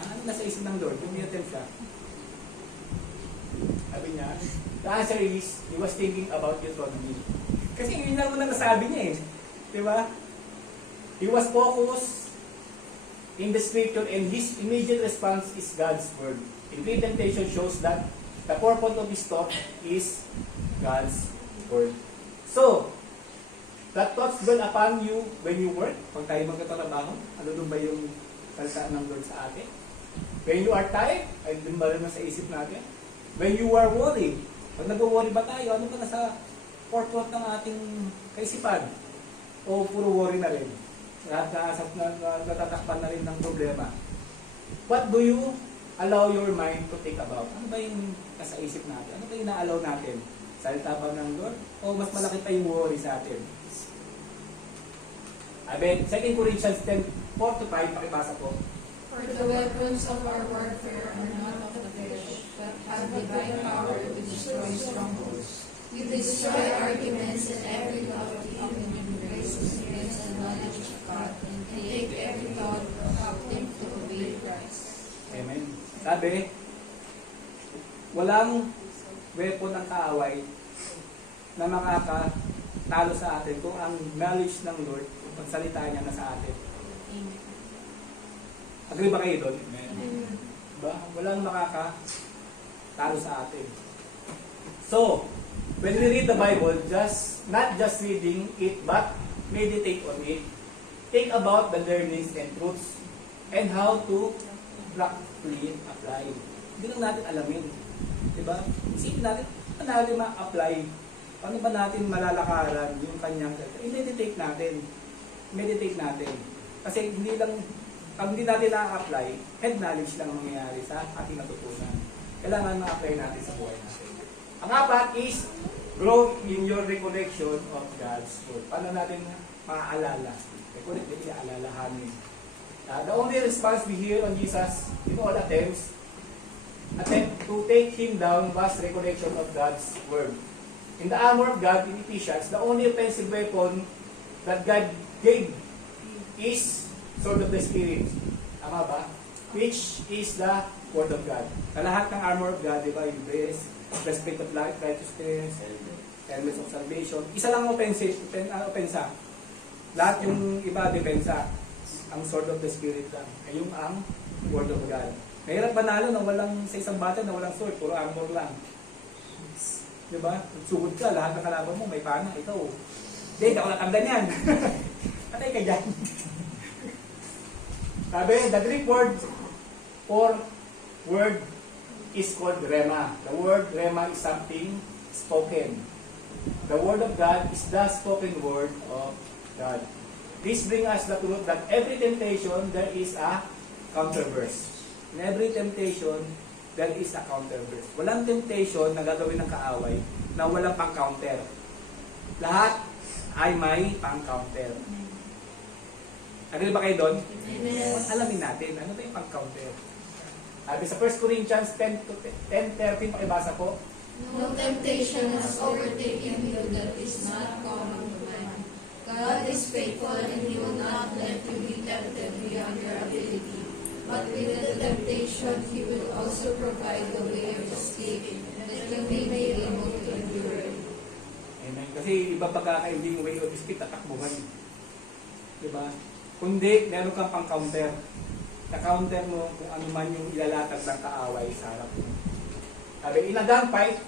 Ano nasa isip ng Lord? Yung niya siya? Sabi niya, the answer is, he was thinking about Deuteronomy. Kasi yun lang muna nasabi niya eh. Di ba? He was focused in the scripture and his immediate response is God's word. In great temptation shows that the purpose of his talk is God's word. So, that thoughts dwell upon you when you work. Pag tayo magkatrabaho, ano dun ba yung salita ng Lord sa atin? When you are tired, ay dun ba rin sa isip natin? When you are worried, pag nag-worry ba tayo, ano ba nasa forefront ng ating kaisipan? O puro worry na rin? Natatakpan na rin ng problema. What do you allow your mind to think about? Ano ba yung nasa isip natin? Ano ba yung na-allow natin? Salita ba ng Lord? O mas malaki pa yung worry sa atin? Amen. 2 Corinthians 10:4-5, pakibasa po. For the weapons of our warfare are not of the flesh, but have divine power to destroy strongholds. We destroy arguments and every lofty opinion raised against the knowledge of God, and take every thought captive to obey Christ. Amen. Sabi, walang weapon ng kaaway na makakatalo sa atin kung ang knowledge ng Lord, kung pagsalita niya na sa atin. Agree ba kayo doon? Amen. Diba? Walang makakatalo sa atin. So, when we read the Bible, not just reading it, but meditate on it. Think about the learnings and truths and how to practically apply. Hindi lang natin alamin. Diba? Isipin natin, paano natin ma-apply? Paano ba natin malalakaran yung kanyang salita? I-meditate natin. Meditate natin. Kasi hindi lang, pag hindi natin na-apply, head knowledge lang ang mangyayari sa ating natutunan. Kailangan ma-apply natin sa buhay natin. Ang apat is, grow in your recollection of God's word. Paano natin maaalala? Recollect, hindi alalahanin. The only response we hear on Jesus in all attempts to take him down was recollection of God's word. In the armor of God in Ephesians, the only offensive weapon that God gave is sword of the Spirit. Tama ba? Which is the word of God. Sa lahat ng armor of God, di ba, yung dress, breastplate of life, righteousness, helmet of salvation. Isa lang opensa. Lahat yung iba, depensa. Ang sword of the Spirit lang. Ay yung ang word of God. Mahirap manalo na walang sa isang battle na walang sword, puro armor lang. Diba? Sugod ka, lahat ng kalaban mo, may pana, ikaw. Hindi ako natanggan yan. Patay ka dyan. Sabi, the Greek word for word is called rema. The word rema is something spoken. The word of God is the spoken word of God. This brings us the truth that every temptation, there is a counterverse. In every temptation, there is a counterverse. Walang temptation na gagawin ng kaaway na walang pang-counter. Lahat ay may pang-counter. Agree ba kayo doon? Amen. Alamin natin, ano ba yung pang-counter? Sabi sa 1 Corinthians 10:13, pakibasa po. No temptation has overtaken you that is not common to man. God is faithful and He will not let you be tempted beyond your ability. But with the temptation, He will also provide the way of escape that you may be able to endure it. Amen. Kasi iba pagka hindi mo way of escape, tatakbuhan. Diba? Kundi, meron kang pang-counter. Na-counter mo kung ano man yung ilalatag ng kaaway sa harap mo. Sabi, in a gunfight,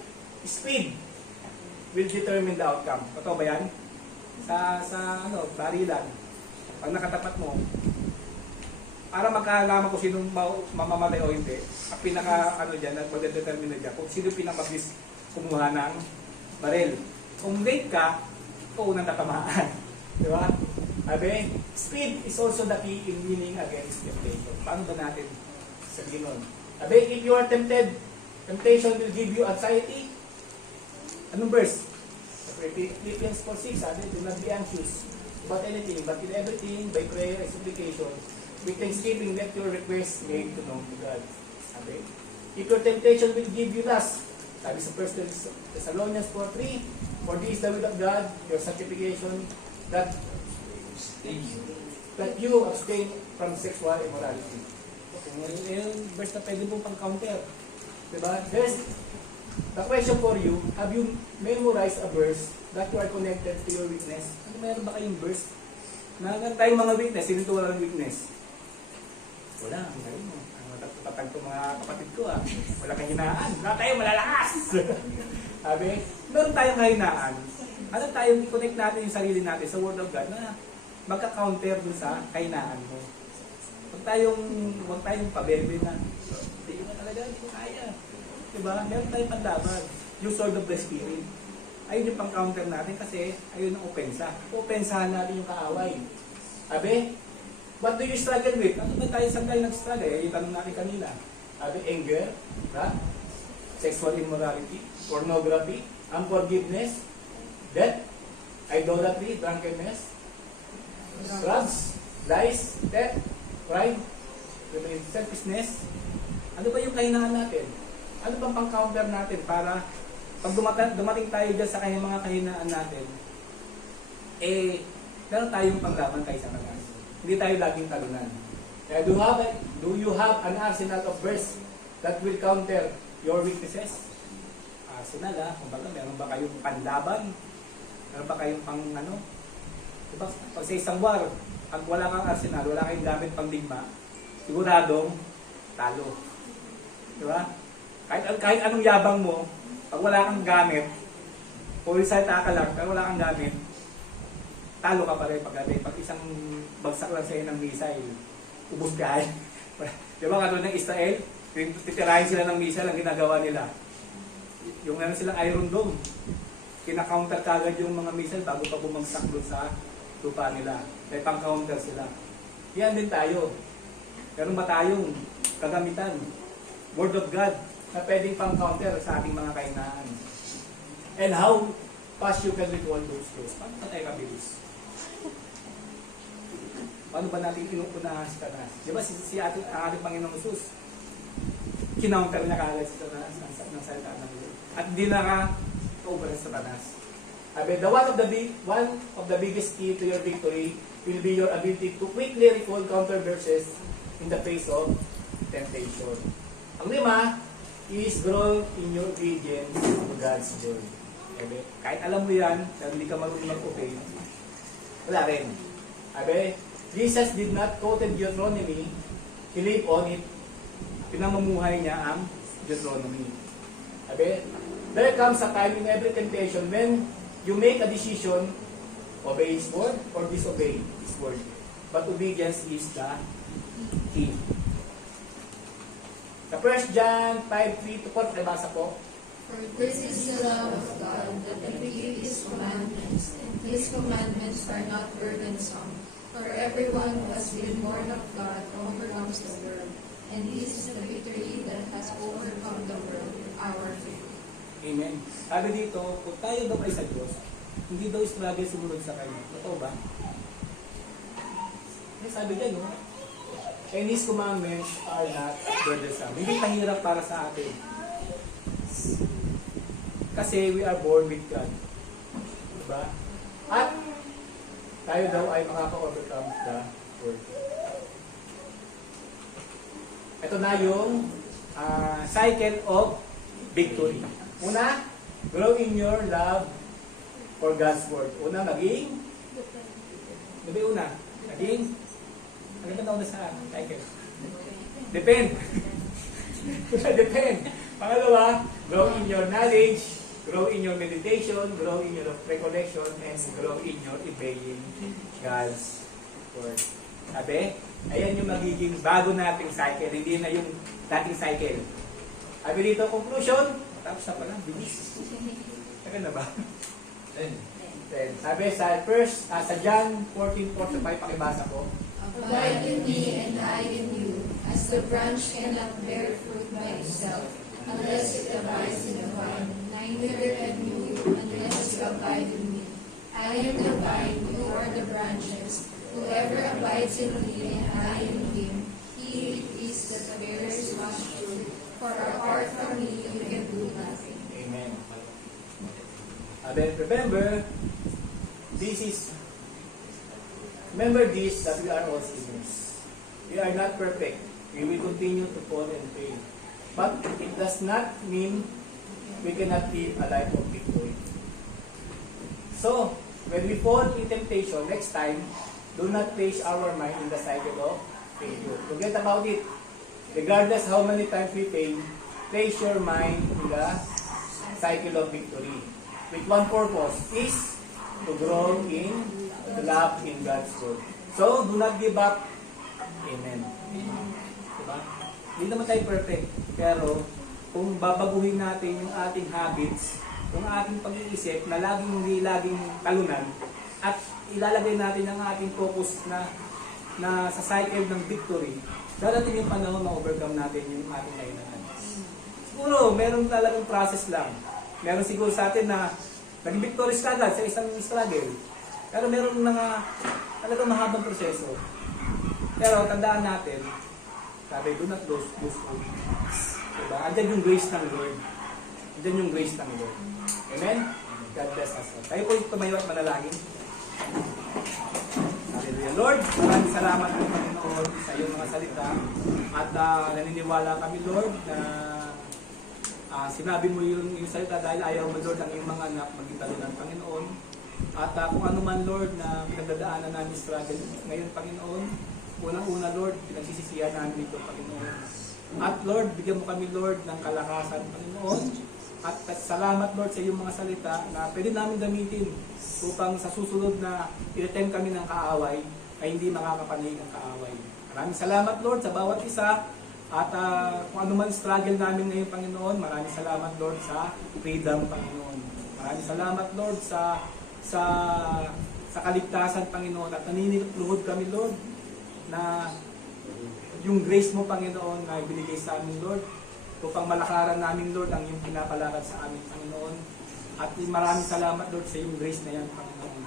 speed will determine the outcome. Totoo ba yan? Sa barilan. Pag nakatapat mo, para magkaalaman kung sino mamamatay o hindi, ang pinaka dyan, at mag-determine na dyan, kung sino pinamabilis kumuha ng baril. Kung late ka, ikaw unang tatamaan. Di ba? Sabi, speed is also the key in winning against temptation. Paano ba natin sabihin nun? Sabi, if you are tempted, temptation will give you anxiety. Anong verse? Philippians 4:6, sabi, do not be anxious about anything, but in everything, by prayer and supplication, with thanksgiving, let your requests made known to God. Sabi, if your temptation will give you lust, sabi sa 1 Thessalonians 4:3, for this is the will of God, your sanctification, that you abstain from sexual immorality. Okay, yung verse na pwede pong pang-counter. Diba? The question for you, have you memorized a verse that you are connected to your weakness? Ano, meron ba kayong verse? Meron tayong mga weakness, sino ito walang weakness? Wala, ang galing mo. Tatag ko mga kapatid ko ah. Wala kang hinaan. Wala tayong malalakas. Sabi, meron tayong kahinaan. Ano tayong i-connect natin yung sarili natin sa Word of God na magka-counter dun sa kahinaan mo. Huwag tayong pabebe na. Hindi ko na talaga, hindi ko kaya. Diba? Meron tayong panlaban. Yung sword of the Spirit. Ayun yung pang-counter natin kasi ayun ang opensa. Opensahan natin yung kaaway. Sabi, what do you struggle with? Ano ba tayo saan tayo nag-struggle? Yung tanong natin kanina. Sabi, anger, sexual immorality, pornography, unforgiveness, death, idolatry, drunkenness, drugs, lies, theft, pride, selfishness. Ano ba yung kahinaan natin? Ano bang pang-counter natin para pag dumating tayo dyan sa kanyang mga kahinaan natin, meron tayong panglaban tayo sa kanila. Hindi tayo laging talunan. Kaya do you have an arsenal of verse that will counter your weaknesses? Arsenal kumbaga meron ba kayong panlaban? Meron ba kayong pang ano? Diba? Pag sa isang war, pag wala kang arsenal, wala kayong gamit pang digma, siguradong talo. Diba? Kahit anong yabang mo, pag wala kang gamit, pulisay ka lang, pero wala kang gamit, talo ka pa rin pag isang bagsak lang sa'yo ng missile, ubos ka eh. Di ba katulad ng Israel, titirahin sila ng missile, ang ginagawa nila. Yung meron silang Iron Dome, kina-counter kagad yung mga missile bago pa bumagsak doon sa lupa nila. May pang-counter sila. Yan din tayo. Meron ba tayong kagamitan? Word of God na pwedeng pang-counter sa ating mga kahinaan. And how fast you can recall those words? Paano pa tayo kabilis? Paano ba natin inuunahan si Satanas? Di ba si ating Panginoong Jesus, kinounter niya kagad si Satanas ng salita ng Diyos. At di naka-over sa Satanas. Sabi, one of the biggest key to your victory will be your ability to quickly recall counter verses in the face of temptation. Ang 5 is grow in your obedience to God's word. Okay? Kahit alam mo yan, pero hindi ka marunong mag-obey, wala rin. Okay? Jesus did not quote Deuteronomy, he lived on it. Pinamumuhay niya ang Deuteronomy. Okay? There comes a time in every temptation when you make a decision, obey His word or disobey His word. But obedience is the key. Sa 1 John 5:3-4, nabasa po. For this is the love of God, that we keep His commandments, and His commandments are not burdensome. For everyone who has been born of God overcomes the world, and this is the victory that has overcome the world, our faith. Amen. Sabi dito, kung tayo daw ay sa Diyos, hindi daw struggle sumunod sa Kanya. Totoo ba? May sabi dyan, no? And His commandments are not burdensome. Hindi mahirap para sa atin. Kasi we are born with God. Diba? At tayo daw ay makaka-overcome the world. Ito na yung cycle of victory. Una, grow in your love for God's word. Una, maging ang ganda na sa cycle. Depend. Depend. Pangalawa, grow in your knowledge, grow in your meditation, grow in your recollection, and grow in your obeying God's word. Sabi, ayan yung magiging bago nating cycle, hindi na yung dating cycle. Sabi dito, conclusion, tapos na pala, bilis. Saka na ba? Then. Sabi sa John 14:4-5, pakibasa ko. Abide in me and I in you, as the branch cannot bear fruit by itself, unless it abides in the vine. Neither can you, unless you abide in me. I am the vine, you are the branches. Whoever abides in me and I in him, he it is that bears much fruit. For apart from me, you can do nothing. Amen. Then remember this, that we are all sinners. We are not perfect. We will continue to fall and fail. But it does not mean we cannot live a life of victory. So, when we fall in temptation, next time, do not place our mind in the cycle of failure. Forget about it. Regardless how many times we fail, place your mind in the cycle of victory. With one purpose is to grow in love in God's word. So, do not give up. Amen. Diba? Hindi naman tayo perfect. Pero, kung babaguhin natin yung ating habits, yung ating pag-iisip na hindi laging talunan, at ilalagay natin ang ating focus na sa cycle ng victory, darating yung panahon na overcome natin yung ating kailangan. Siguro, meron talagang process lang. Meron siguro sa atin na naging victorious ka agad sa isang struggle. Pero meron mga talagang mahabang proseso. Pero tandaan natin, sabi, do not lose hope. Diba? Andyan yung grace ng Lord. Andyan yung grace ng Lord. Amen? God bless us. Tayo po tumayo at manalangin. Hallelujah. Lord, maraming salamat po Panginoon sa iyong mga salita. At naniniwala kami, Lord, na sinabi mo yung salita dahil ayaw mo, Lord, ang iyong mga anak maging talunan, Panginoon. At kung ano man, Lord, na pinagdadaanan namin struggle ngayon, Panginoon, unang-una, Lord, pinagsisisihan namin ito, Panginoon. At Lord, bigyan mo kami, Lord, ng kalakasan, Panginoon. At salamat, Lord, sa iyong mga salita na pwede namin gamitin upang sa susunod na i-attempt kami ng kaaway ay hindi makakapanig ang kaaway. Maraming salamat, Lord, sa bawat isa. At kung ano man struggle namin ngayon, Panginoon, maraming salamat, Lord, sa freedom, Panginoon. Maraming salamat, Lord, sa kaligtasan, Panginoon. At naniniluhod kami, Lord, na yung grace mo, Panginoon, na ibinigay sa amin, Lord, upang malakaran namin, Lord, ang iyong pinapalakad sa amin, Panginoon. At maraming salamat, Lord, sa iyong grace na yan, Panginoon.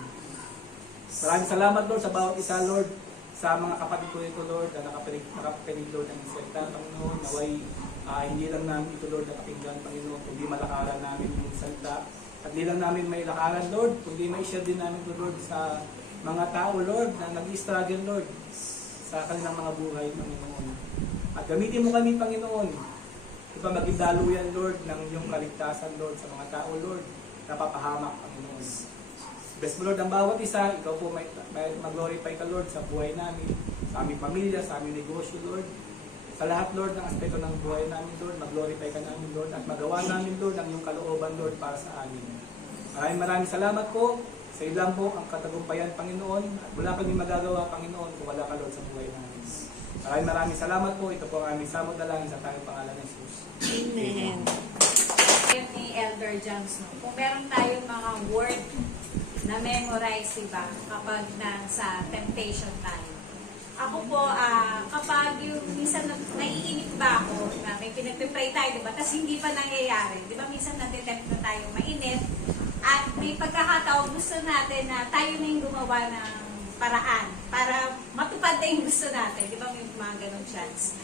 Maraming salamat, Lord, sa bawat isa, Lord, sa mga kapatid ko ito, Lord, na nakapakinig, Lord, ng salita, Panginoon. Naway, hindi lang namin ito, Lord, nakapinggan, Panginoon, kundi malakaran namin yung salita. At hindi lang namin may lakaran, Lord, kundi may share din namin ito, Lord, sa mga tao, Lord, na nag-struggle, Lord, sa kanilang mga buhay, Panginoon. At gamitin mo kami, Panginoon, upang maging daluyan, Lord, ng iyong kaligtasan, Lord, sa mga tao, Lord, na papahamak, Panginoon. Bless mo, Lord, ang bawat isa. Ikaw po mag-glorify ka, Lord, sa buhay namin, sa aming pamilya, sa aming negosyo, Lord. Sa lahat, Lord, ng aspeto ng buhay namin, Lord, mag-glorify ka namin, Lord, at magawa namin, Lord, ang iyong kalooban, Lord, para sa amin. Maraming salamat po. Sa iyo lang po ang katagumpayan, Panginoon, at wala kami magagawa, Panginoon, kung wala ka, Lord, sa buhay namin. Maraming salamat po. Ito po ang aming samot na lang sa tanging pangalan ng Jesus. Amen. Ni Elder Jones, no? Kung meron tayong mga word na memorize, diba, kapag sa temptation tayo. Ako po, kapag yung minsan naiinip ba ako, na may pinagpipray tayo, diba, tapos hindi pa nangyayari, diba, minsan natitempt na tayo mainip, at may pagkakataon gusto natin na tayo na yung gumawa ng paraan para matupad na yung gusto natin. Di ba may mga ganong chance?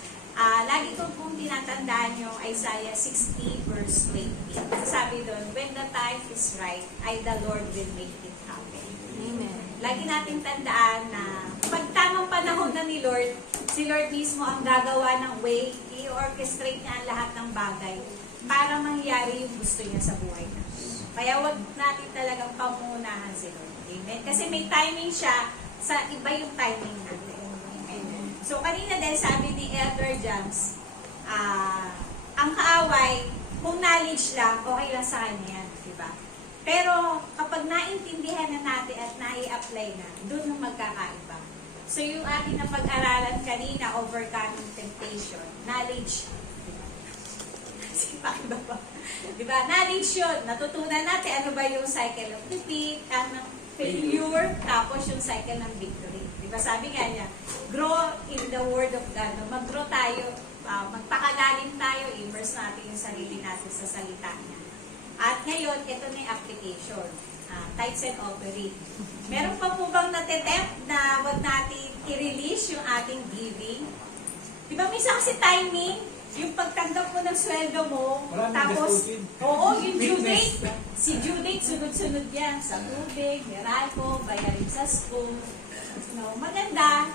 Lagi ko pong tinatandaan yung Isaiah 60 verse 20. Sabi doon, when the time is right, the Lord will make it happen. Amen. Lagi nating tandaan na pag tamang panahon na ni Lord, si Lord mismo ang gagawa ng way, i-orchestrate niya ang lahat ng bagay para mangyari yung gusto niya sa buhay natin. Kaya wag natin talagang pamunahan si Lord. Amen? Kasi may timing siya, sa iba yung timing natin. Amen? So, kanina din sabi ni Elder James, ang kaaway, kung knowledge lang, okay lang sa kanya yan. Diba? Pero, kapag naintindihan na natin at nai-apply na, doon ang magkakaiba. So, yung ating napag-aralan kanina, overcoming temptation, knowledge. Bakit ba? Diba? Knowledge yun. Natutunan natin ano ba yung cycle of defeat, ng failure, tapos yung cycle ng victory. Diba? Sabi nga niya, grow in the Word of God. Mag-grow tayo, magpakalalim tayo, immerse natin yung sarili natin sa salita niya. At ngayon, ito na yung application. Tithes and offering. Meron pa po bang natitempt na wag natin i-release yung ating giving? Diba? Minsan kasi timing, yung pagtanggap mo ng sweldo mo, Maraming tapos, gastos. oo, yung due Fitness. date, si due date, sunod-sunod yan, sa tubig, meralco, bayarin sa school. No, maganda,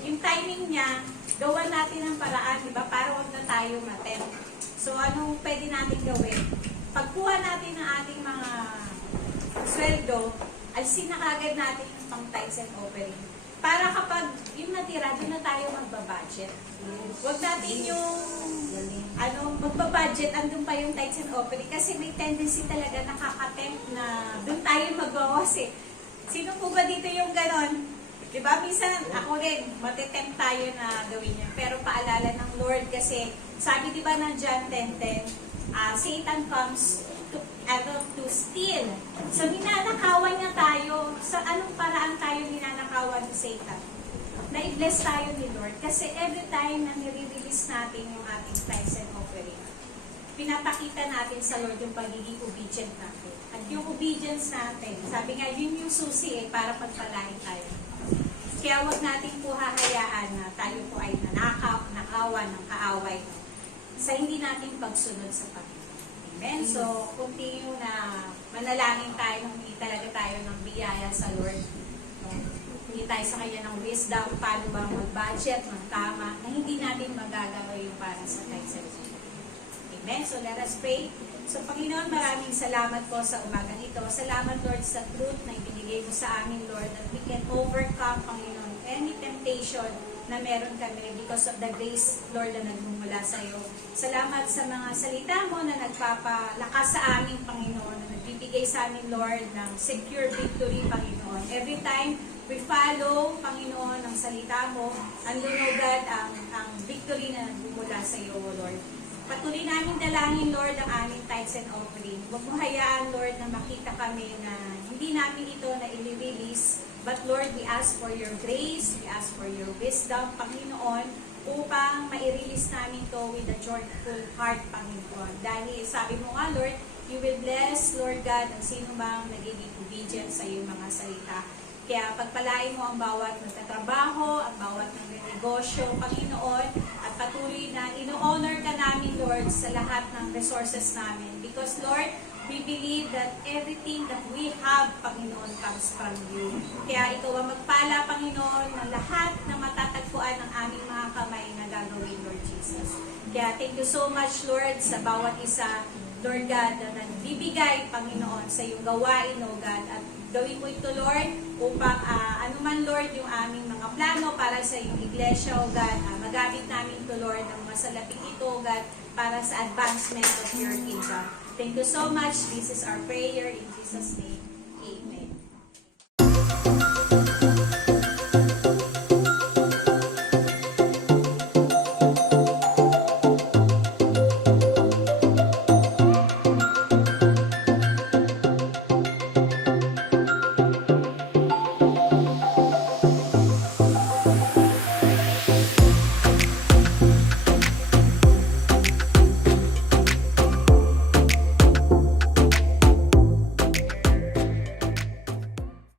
yung timing niya, gawa natin ang paraan, di ba, para wag na tayo matempt. So, anong pwede natin gawin? pagkuha natin ng ating mga sweldo, alisin na kagad natin yung pang tithes and offering. Para kapag yung natira, doon na tayo magbabudget. Huwag natin yung magbabudget, andun pa yung tithes and offering. Kasi may tendency talaga nakaka-tempt na doon tayo magbawas eh. Sino po ba dito yung ganon? Diba? Minsan ako rin, matitempt tayo na gawin yun. Pero paalala ng Lord kasi, sabi diba ng John 10:10, Satan comes to steal. So, ninanakawan niya tayo. Sa anong paraan tayo ninanakawan ni Satan? Na-bless tayo ni Lord. Kasi every time na nire-release natin yung ating tithes and offering, pinapakita natin sa Lord yung pagiging obedient natin. At yung obedience natin, sabi nga, yun yung susi para pagpalain tayo. Kaya huwag natin po hahayaan na tayo po ay nakawan ng kaaway sa hindi natin pagsunod sa Panginoon. Amen? So, continue na manalangin tayo, humingi talaga tayo ng biyaya sa Lord. Humingi tayo sa Kanya ng wisdom, paano ba mag-budget, tama, na hindi natin magagawa yung para sa tithes and offering. Amen? So, let us pray. So, Panginoon, maraming salamat po sa umagang ito. Salamat, Lord, sa truth na ibinigay mo sa amin, Lord, that we can overcome, Panginoon, any temptation na meron kami because of the grace, Lord, na nagmumula sa iyo. Salamat sa mga salita mo na nagpapalakas sa amin, Panginoon, na nagbibigay sa amin, Lord, ng secure victory, Panginoon. Every time we follow, Panginoon, ang salita mo, andun, O God, ang victory na nagmumula sa iyo, Lord. Patuloy namin dalangin, Lord, ang aming tithes and offering. Huwag mo hayaan, Lord, na makita kami na hindi namin ito na i-release. But Lord, we ask for your grace, we ask for your wisdom, Panginoon, upang ma-release namin to with a joyful heart, Panginoon. Dahil sabi mo nga, Lord, you will bless, Lord God, ang sino bang nagiging obedient sa iyong mga salita. Kaya pagpalain mo ang bawat nagtatrabaho, ang bawat negosyo, Panginoon, at patuloy na ino-honor ka namin, Lord, sa lahat ng resources namin. Because, Lord, we believe that everything that we have, Panginoon, comes from you. Kaya ikaw ang magpala, Panginoon, ng lahat na matatagpuan ng aming mga kamay na gagawin, Lord Jesus. Kaya thank you so much, Lord, sa bawat isa, Lord God, na nagbibigay, Panginoon, sa iyong gawain, O God. At gawin mo ito, Lord, upang anuman, Lord, yung aming mga plano para sa iyong iglesia, O God, magamit namin ito, Lord, ng masalaping ito, O God, para sa advancement of your kingdom. Thank you so much. This is our prayer in Jesus' name. Amen.